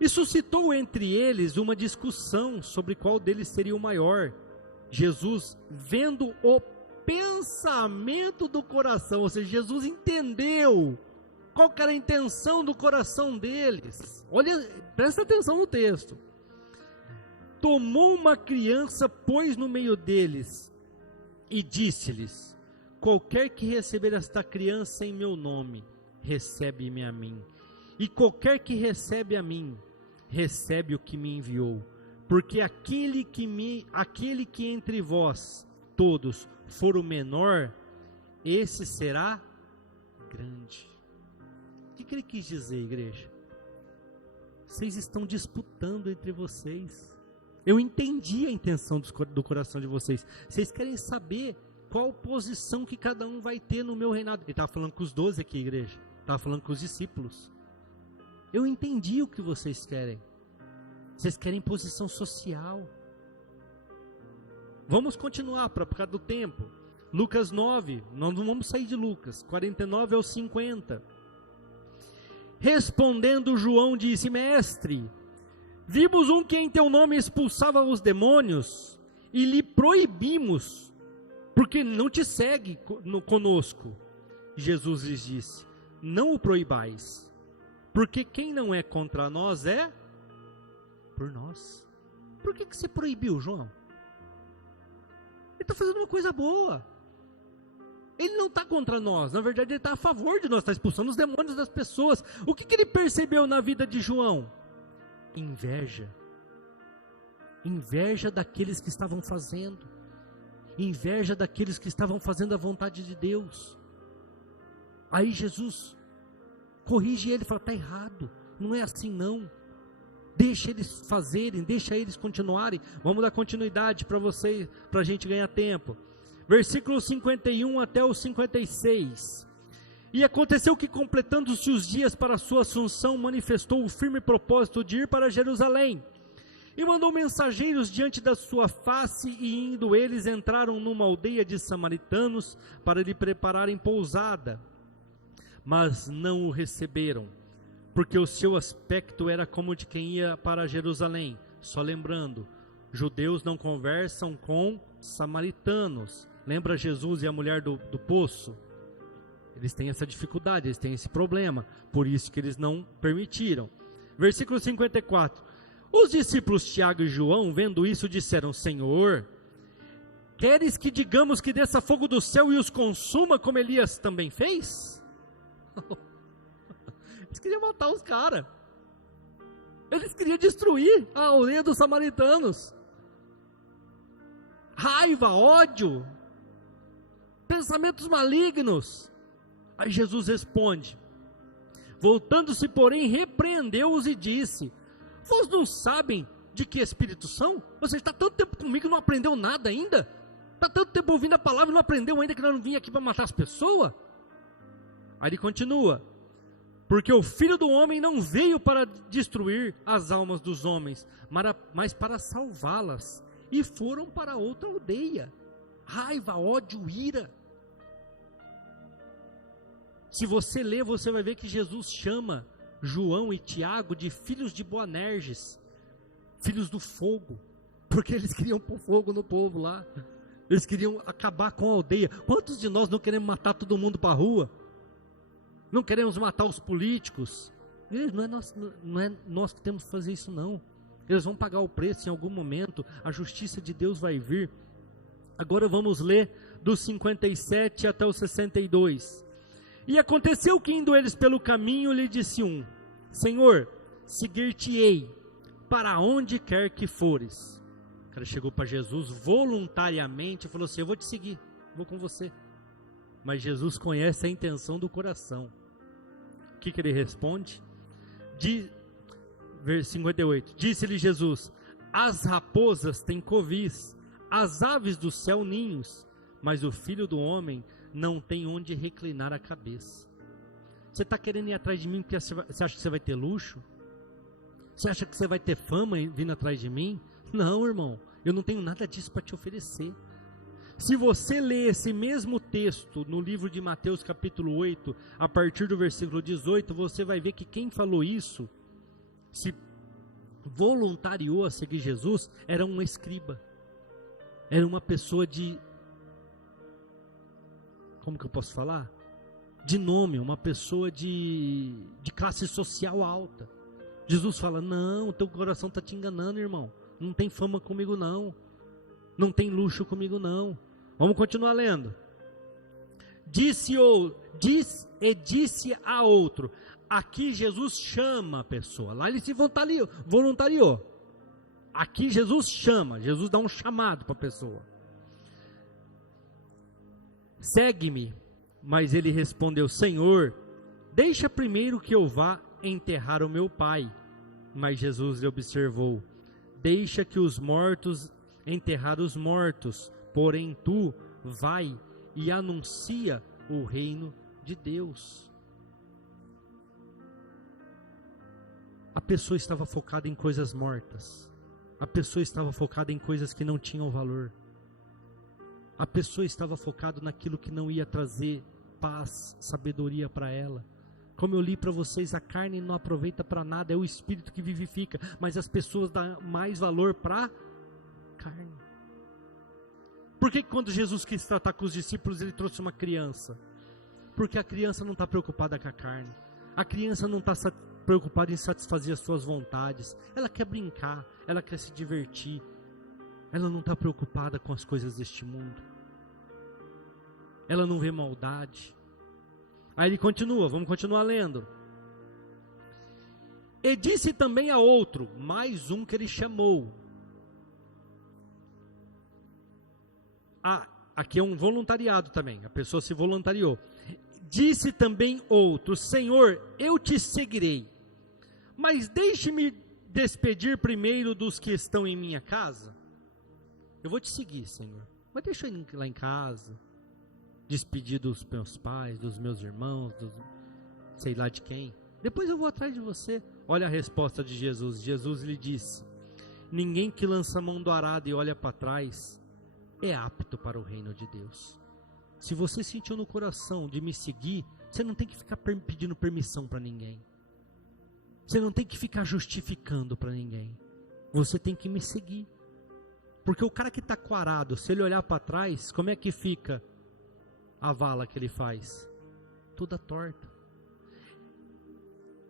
E suscitou entre eles uma discussão sobre qual deles seria o maior. Jesus, vendo o pensamento do coração, ou seja, Jesus entendeu qual que era a intenção do coração deles. Olha, presta atenção no texto. Tomou uma criança, pôs no meio deles e disse-lhes: qualquer que receber esta criança em meu nome, recebe-me a mim. E qualquer que recebe a mim, recebe o que me enviou. Porque aquele que entre vós todos for o menor, esse será grande. O que ele quis dizer, igreja? Vocês estão disputando entre vocês. Eu entendi a intenção do coração de vocês. Vocês querem saber qual posição que cada um vai ter no meu reinado. Ele estava falando com os 12 aqui, igreja. Estava falando com os discípulos. Eu entendi o que vocês querem. Vocês querem posição social. Vamos continuar por causa do tempo. Lucas 9, nós não vamos sair de Lucas, 49 ao 50. Respondendo João disse: Mestre, vimos um que em teu nome expulsava os demônios, e lhe proibimos, porque não te segue conosco. Jesus lhes disse: não o proibais, porque quem não é contra nós é por nós. Por que você proibiu, João? Ele está fazendo uma coisa boa. Ele não está contra nós, na verdade ele está a favor de nós, está expulsando os demônios das pessoas. O que ele percebeu na vida de João? Inveja. Inveja daqueles que estavam fazendo. Inveja daqueles que estavam fazendo a vontade de Deus. Aí Jesus corrige ele e fala: está errado, não é assim não. Deixa eles fazerem, deixa eles continuarem. Vamos dar continuidade para vocês, para a gente ganhar tempo. Versículo 51 até o 56. E aconteceu que, completando-se os dias para a sua assunção, manifestou o firme propósito de ir para Jerusalém. E mandou mensageiros diante da sua face, e indo eles entraram numa aldeia de samaritanos para lhe prepararem pousada. Mas não o receberam, porque o seu aspecto era como de quem ia para Jerusalém. Só lembrando, judeus não conversam com samaritanos. Lembra Jesus e a mulher do poço? Eles têm essa dificuldade, eles têm esse problema, por isso que eles não permitiram. Versículo 54. Os discípulos Tiago e João, vendo isso, disseram: Senhor, queres que digamos que desça fogo do céu e os consuma, como Elias também fez? Eles queriam matar os caras. Eles queriam destruir a aldeia dos samaritanos. Raiva, ódio, pensamentos malignos. Aí Jesus responde, voltando-se porém, repreendeu-os e disse: vós não sabem de que espírito são? Você está tanto tempo comigo e não aprendeu nada ainda? Está tanto tempo ouvindo a palavra e não aprendeu ainda que nós não vim aqui para matar as pessoas? Aí ele continua: porque o Filho do Homem não veio para destruir as almas dos homens, mas para salvá-las. E foram para outra aldeia. Raiva, ódio, ira. Se você ler, você vai ver que Jesus chama João e Tiago de filhos de Boanerges, filhos do fogo, porque eles queriam pôr fogo no povo lá. Eles queriam acabar com a aldeia. Quantos de nós não queremos matar todo mundo para a rua? Não queremos matar os políticos? Não é nós que temos que fazer isso não. Eles vão pagar o preço em algum momento. A justiça de Deus vai vir. Agora vamos ler dos 57 até o 62. E aconteceu que, indo eles pelo caminho, lhe disse um: Senhor, seguir-te-ei para onde quer que fores. O cara chegou para Jesus voluntariamente e falou assim: eu vou te seguir, vou com você. Mas Jesus conhece a intenção do coração. O que ele responde? Versículo 58. Disse-lhe Jesus: as raposas têm covis, as aves do céu ninhos, mas o Filho do Homem não tem onde reclinar a cabeça. Você está querendo ir atrás de mim porque você acha que você vai ter luxo? Você acha que você vai ter fama vindo atrás de mim? Não, irmão, eu não tenho nada disso para te oferecer. Se você ler esse mesmo texto no livro de Mateus capítulo 8, a partir do versículo 18, você vai ver que quem falou isso, se voluntariou a seguir Jesus, era um escriba, era uma pessoa de, como que eu posso falar? De nome, uma pessoa de classe social alta. Jesus fala: não, teu coração está te enganando, irmão, não tem fama comigo não, não tem luxo comigo não. Vamos continuar lendo. Disse a outro. Aqui Jesus chama a pessoa. Lá ele se voluntariou. Aqui Jesus chama. Jesus dá um chamado para a pessoa. Segue-me. Mas ele respondeu: Senhor, deixa primeiro que eu vá enterrar o meu pai. Mas Jesus lhe observou: deixa que os mortos enterrar os mortos, porém tu vai e anuncia o reino de Deus. A pessoa estava focada em coisas mortas. A pessoa estava focada em coisas que não tinham valor. A pessoa estava focada naquilo que não ia trazer paz, sabedoria para ela. Como eu li para vocês, a carne não aproveita para nada, é o espírito que vivifica, mas as pessoas dão mais valor para carne. Por que quando Jesus quis tratar com os discípulos, ele trouxe uma criança? Porque a criança não está preocupada com a carne. A criança não está preocupada em satisfazer as suas vontades. Ela quer brincar, ela quer se divertir. Ela não está preocupada com as coisas deste mundo. Ela não vê maldade. Aí ele continua, vamos continuar lendo. E disse também a outro, mais um que ele chamou. Aqui é um voluntariado também, a pessoa se voluntariou. Disse também outro, Senhor, eu te seguirei, mas deixe-me despedir primeiro dos que estão em minha casa. Eu vou te seguir, Senhor, mas deixa eu ir lá em casa, despedir dos meus pais, dos meus irmãos, sei lá de quem. Depois eu vou atrás de você. Olha a resposta de Jesus. Jesus lhe disse, ninguém que lança a mão do arado e olha para trás é apto para o reino de Deus. Se você sentiu no coração de me seguir, você não tem que ficar pedindo permissão para ninguém. Você não tem que ficar justificando para ninguém. Você tem que me seguir. Porque o cara que está com o arado, se ele olhar para trás, como é que fica a vala que ele faz? Toda torta.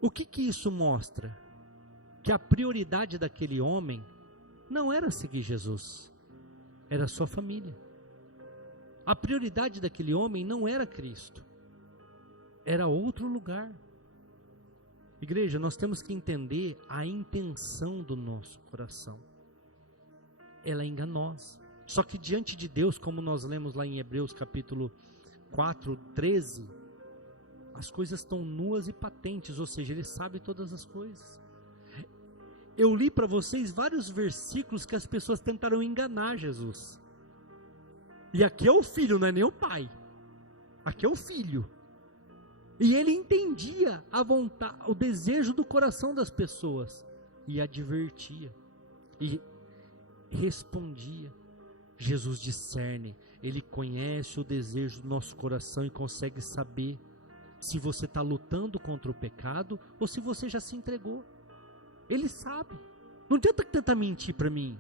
O que isso mostra? Que a prioridade daquele homem não era seguir Jesus. Era a sua família. A prioridade daquele homem não era Cristo. Era outro lugar. Igreja, nós temos que entender a intenção do nosso coração. Ela é enganosa. Só que diante de Deus, como nós lemos lá em Hebreus capítulo 4, 13, as coisas estão nuas e patentes, ou seja, Ele sabe todas as coisas. Eu li para vocês vários versículos que as pessoas tentaram enganar Jesus. E aqui é o filho, não é nem o pai. Aqui é o filho. E ele entendia a vontade, o desejo do coração das pessoas. E advertia. E respondia. Jesus discerne. Ele conhece o desejo do nosso coração e consegue saber se você está lutando contra o pecado ou se você já se entregou. Ele sabe. Não tenta tentar mentir para mim.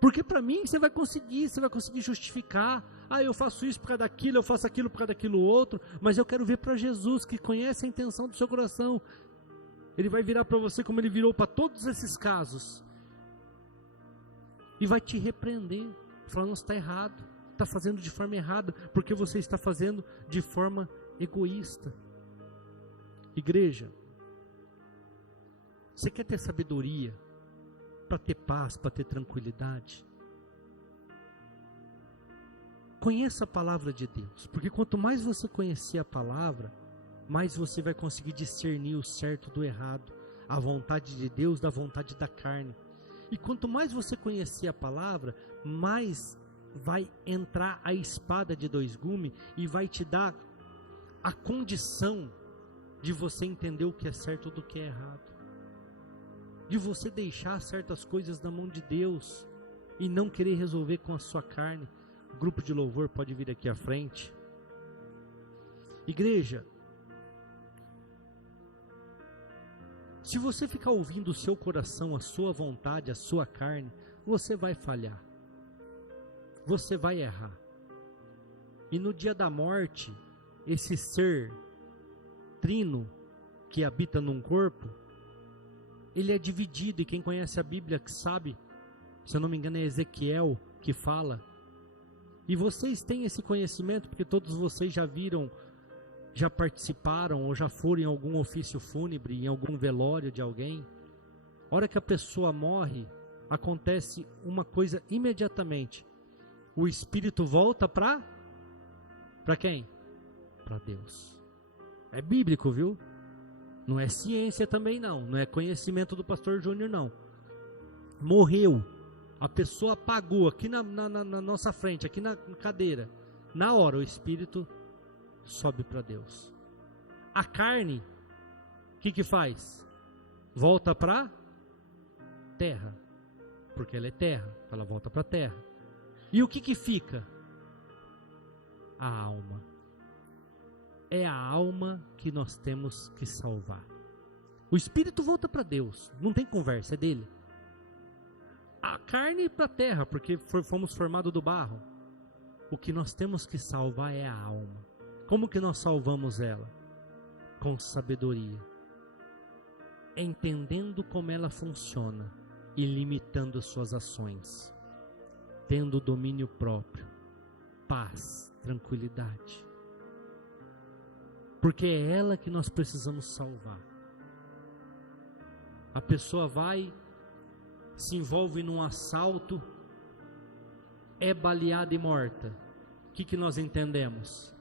Porque para mim você vai conseguir justificar. Eu faço isso por causa daquilo, eu faço aquilo por causa daquilo outro. Mas eu quero ver para Jesus, que conhece a intenção do seu coração. Ele vai virar para você como ele virou para todos esses casos. E vai te repreender. Falando, não, está errado. Está fazendo de forma errada. Porque você está fazendo de forma egoísta. Igreja, você quer ter sabedoria para ter paz, para ter tranquilidade? Conheça a palavra de Deus, porque quanto mais você conhecer a palavra, mais você vai conseguir discernir o certo do errado, a vontade de Deus da vontade da carne. E quanto mais você conhecer a palavra, mais vai entrar a espada de dois gumes e vai te dar a condição de você entender o que é certo do que é errado. De você deixar certas coisas na mão de Deus e não querer resolver com a sua carne. O grupo de louvor pode vir aqui à frente. Igreja, se você ficar ouvindo o seu coração, a sua vontade, a sua carne, você vai falhar. Você vai errar. E no dia da morte, esse ser trino que habita num corpo, ele é dividido, e quem conhece a Bíblia que sabe, se eu não me engano é Ezequiel que fala, e vocês têm esse conhecimento, porque todos vocês já viram, já participaram, ou já foram em algum ofício fúnebre, em algum velório de alguém. A hora que a pessoa morre, acontece uma coisa imediatamente, o espírito volta para quem? Para Deus. É bíblico, viu? Não é ciência também não é conhecimento do pastor Júnior não. Morreu, a pessoa apagou aqui na nossa frente, aqui na cadeira. Na hora o espírito sobe para Deus. A carne, o que faz? Volta para terra, porque ela é terra, ela volta para a terra. E o que fica? A alma. É a alma que nós temos que salvar. O espírito volta para Deus, não tem conversa, é dele. A carne para a terra, porque fomos formados do barro. O que nós temos que salvar é a alma. Como que nós salvamos ela? Com sabedoria, entendendo como ela funciona e limitando suas ações, tendo domínio próprio, paz, tranquilidade, porque é ela que nós precisamos salvar. A pessoa vai, se envolve num assalto, é baleada e morta. O que nós entendemos?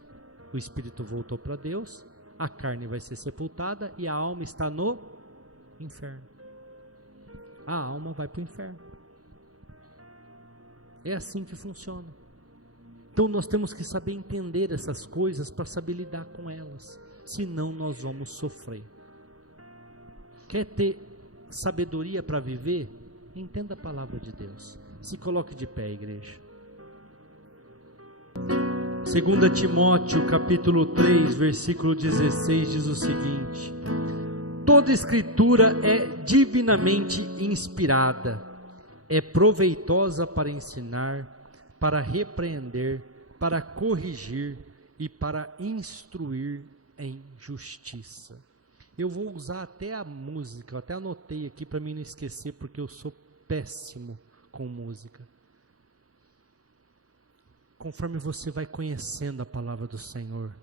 O espírito voltou para Deus, a carne vai ser sepultada e a alma está no inferno. A alma vai para o inferno. É assim que funciona. Então nós temos que saber entender essas coisas para saber lidar com elas. Senão nós vamos sofrer. Quer ter sabedoria para viver? Entenda a palavra de Deus. Se coloque de pé, igreja. 2 Timóteo capítulo 3, versículo 16 diz o seguinte: toda escritura é divinamente inspirada, é proveitosa para ensinar, para repreender, para corrigir e para instruir em justiça. Eu vou usar até a música, eu até anotei aqui para mim não esquecer, porque eu sou péssimo com música. Conforme você vai conhecendo a palavra do Senhor,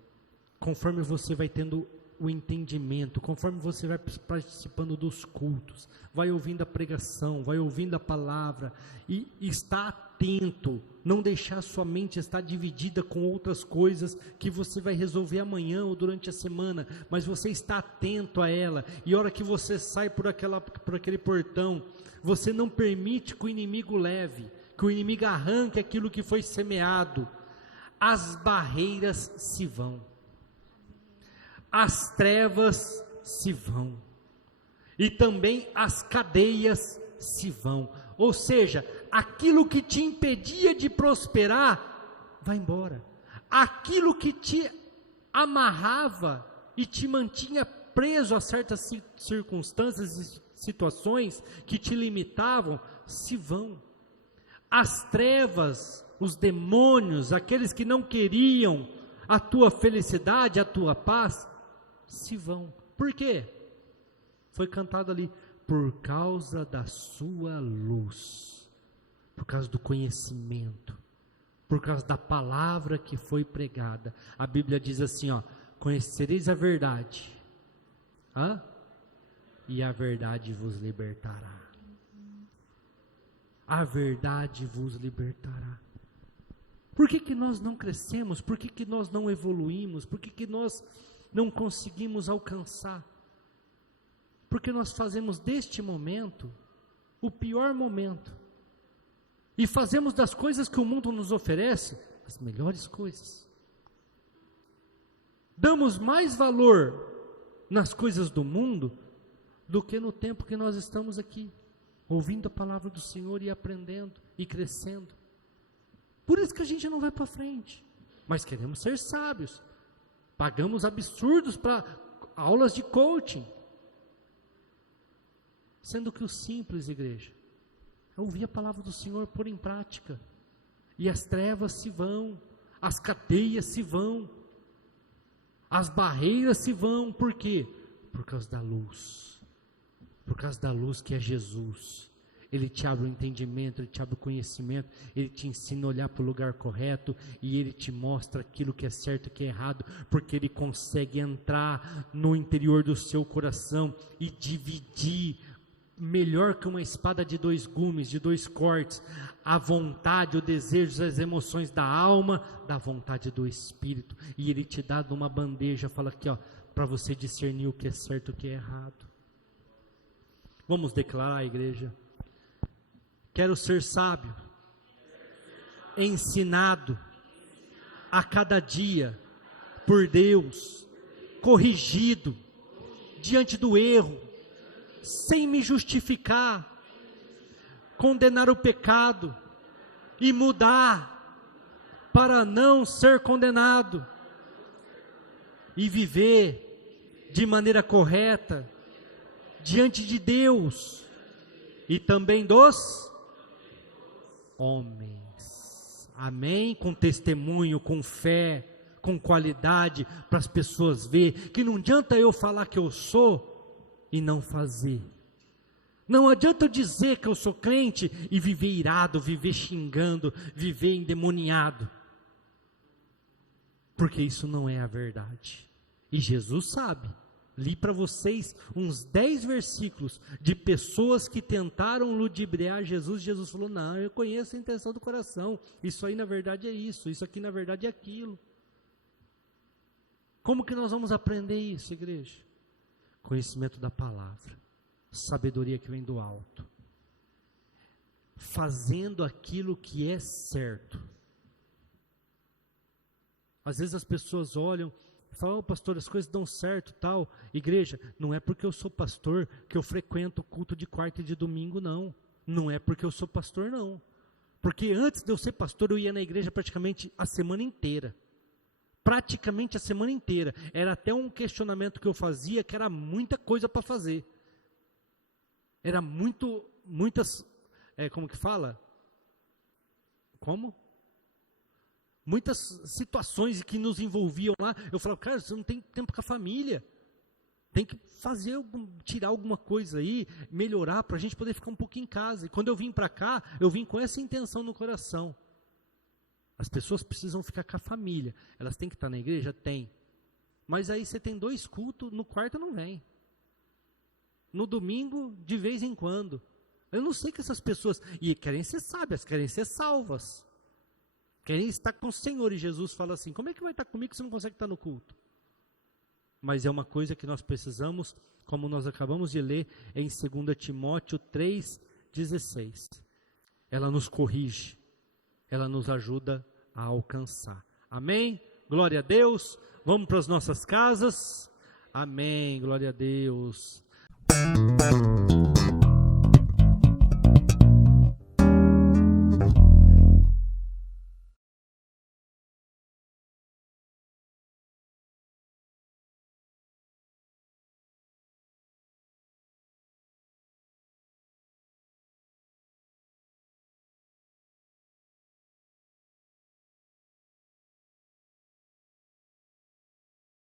conforme você vai tendo o entendimento, conforme você vai participando dos cultos, vai ouvindo a pregação, vai ouvindo a palavra, e está atento, não deixar sua mente estar dividida com outras coisas que você vai resolver amanhã ou durante a semana, mas você está atento a ela, e a hora que você sai por aquele portão, você não permite que o inimigo leve, que o inimigo arranque aquilo que foi semeado. As barreiras se vão, as trevas se vão, e também as cadeias se vão, ou seja, aquilo que te impedia de prosperar, vai embora, aquilo que te amarrava e te mantinha preso a certas circunstâncias e situações que te limitavam, se vão, as trevas, os demônios, aqueles que não queriam a tua felicidade, a tua paz, se vão. Por quê? Foi cantado ali, por causa da sua luz, por causa do conhecimento, por causa da palavra que foi pregada. A Bíblia diz assim, ó, conhecereis a verdade, e a verdade vos libertará. A verdade vos libertará. Por que nós não crescemos? Por que nós não evoluímos? Por que nós não conseguimos alcançar? Porque nós fazemos deste momento o pior momento, e fazemos das coisas que o mundo nos oferece as melhores coisas. Damos mais valor nas coisas do mundo do que no tempo que nós estamos aqui, ouvindo a palavra do Senhor e aprendendo e crescendo. Por isso que a gente não vai para frente, mas queremos ser sábios, pagamos absurdos para aulas de coaching, sendo que o simples, igreja, é ouvir a palavra do Senhor, pôr em prática, e as trevas se vão, as cadeias se vão, as barreiras se vão. Por quê? Por causa da luz, por causa da luz que é Jesus. Ele te abre o entendimento, Ele te abre o conhecimento, Ele te ensina a olhar para o lugar correto, e Ele te mostra aquilo que é certo e que é errado, porque Ele consegue entrar no interior do seu coração e dividir, melhor que uma espada de 2 gumes, de 2 cortes, a vontade, o desejo, as emoções da alma, da vontade do Espírito, e Ele te dá numa bandeja, fala aqui, ó, para você discernir o que é certo e o que é errado. Vamos declarar, igreja? Quero ser sábio, ensinado a cada dia por Deus, corrigido diante do erro, sem me justificar, condenar o pecado e mudar para não ser condenado e viver de maneira correta diante de Deus e também dos homens. Amém? Com testemunho, com fé, com qualidade, para as pessoas ver que não adianta eu falar que eu sou e não fazer. Não adianta eu dizer que eu sou crente e viver irado, viver xingando, viver endemoniado. Porque isso não é a verdade. E Jesus sabe. Li para vocês uns 10 versículos de pessoas que tentaram ludibriar Jesus. Jesus falou, não, eu conheço a intenção do coração. Isso aí na verdade é isso, isso aqui na verdade é aquilo. Como que nós vamos aprender isso, igreja? Conhecimento da palavra. Sabedoria que vem do alto. Fazendo aquilo que é certo. Às vezes as pessoas olham e falam, pastor, as coisas dão certo, tal. Igreja, não é porque eu sou pastor que eu frequento o culto de quarta e de domingo, não. Não é porque eu sou pastor, não. Porque antes de eu ser pastor, eu ia na igreja praticamente a semana inteira. Praticamente a semana inteira. Era até um questionamento que eu fazia, que era muita coisa para fazer. Era muitas, como que fala? Como? Muitas situações que nos envolviam lá, eu falava, cara, você não tem tempo com a família, tem que tirar alguma coisa aí, melhorar, para a gente poder ficar um pouquinho em casa. E quando eu vim para cá, eu vim com essa intenção no coração. As pessoas precisam ficar com a família, elas têm que estar na igreja? Tem. Mas aí você tem 2 cultos, no quarto não vem. No domingo, de vez em quando. Eu não sei que essas pessoas, e querem ser sábias, querem ser salvas. Querem estar com o Senhor, e Jesus fala assim, como é que vai estar comigo se não consegue estar no culto? Mas é uma coisa que nós precisamos, como nós acabamos de ler em 2 Timóteo 3,16. Ela nos corrige, ela nos ajuda a alcançar. Amém? Glória a Deus. Vamos para as nossas casas. Amém, glória a Deus.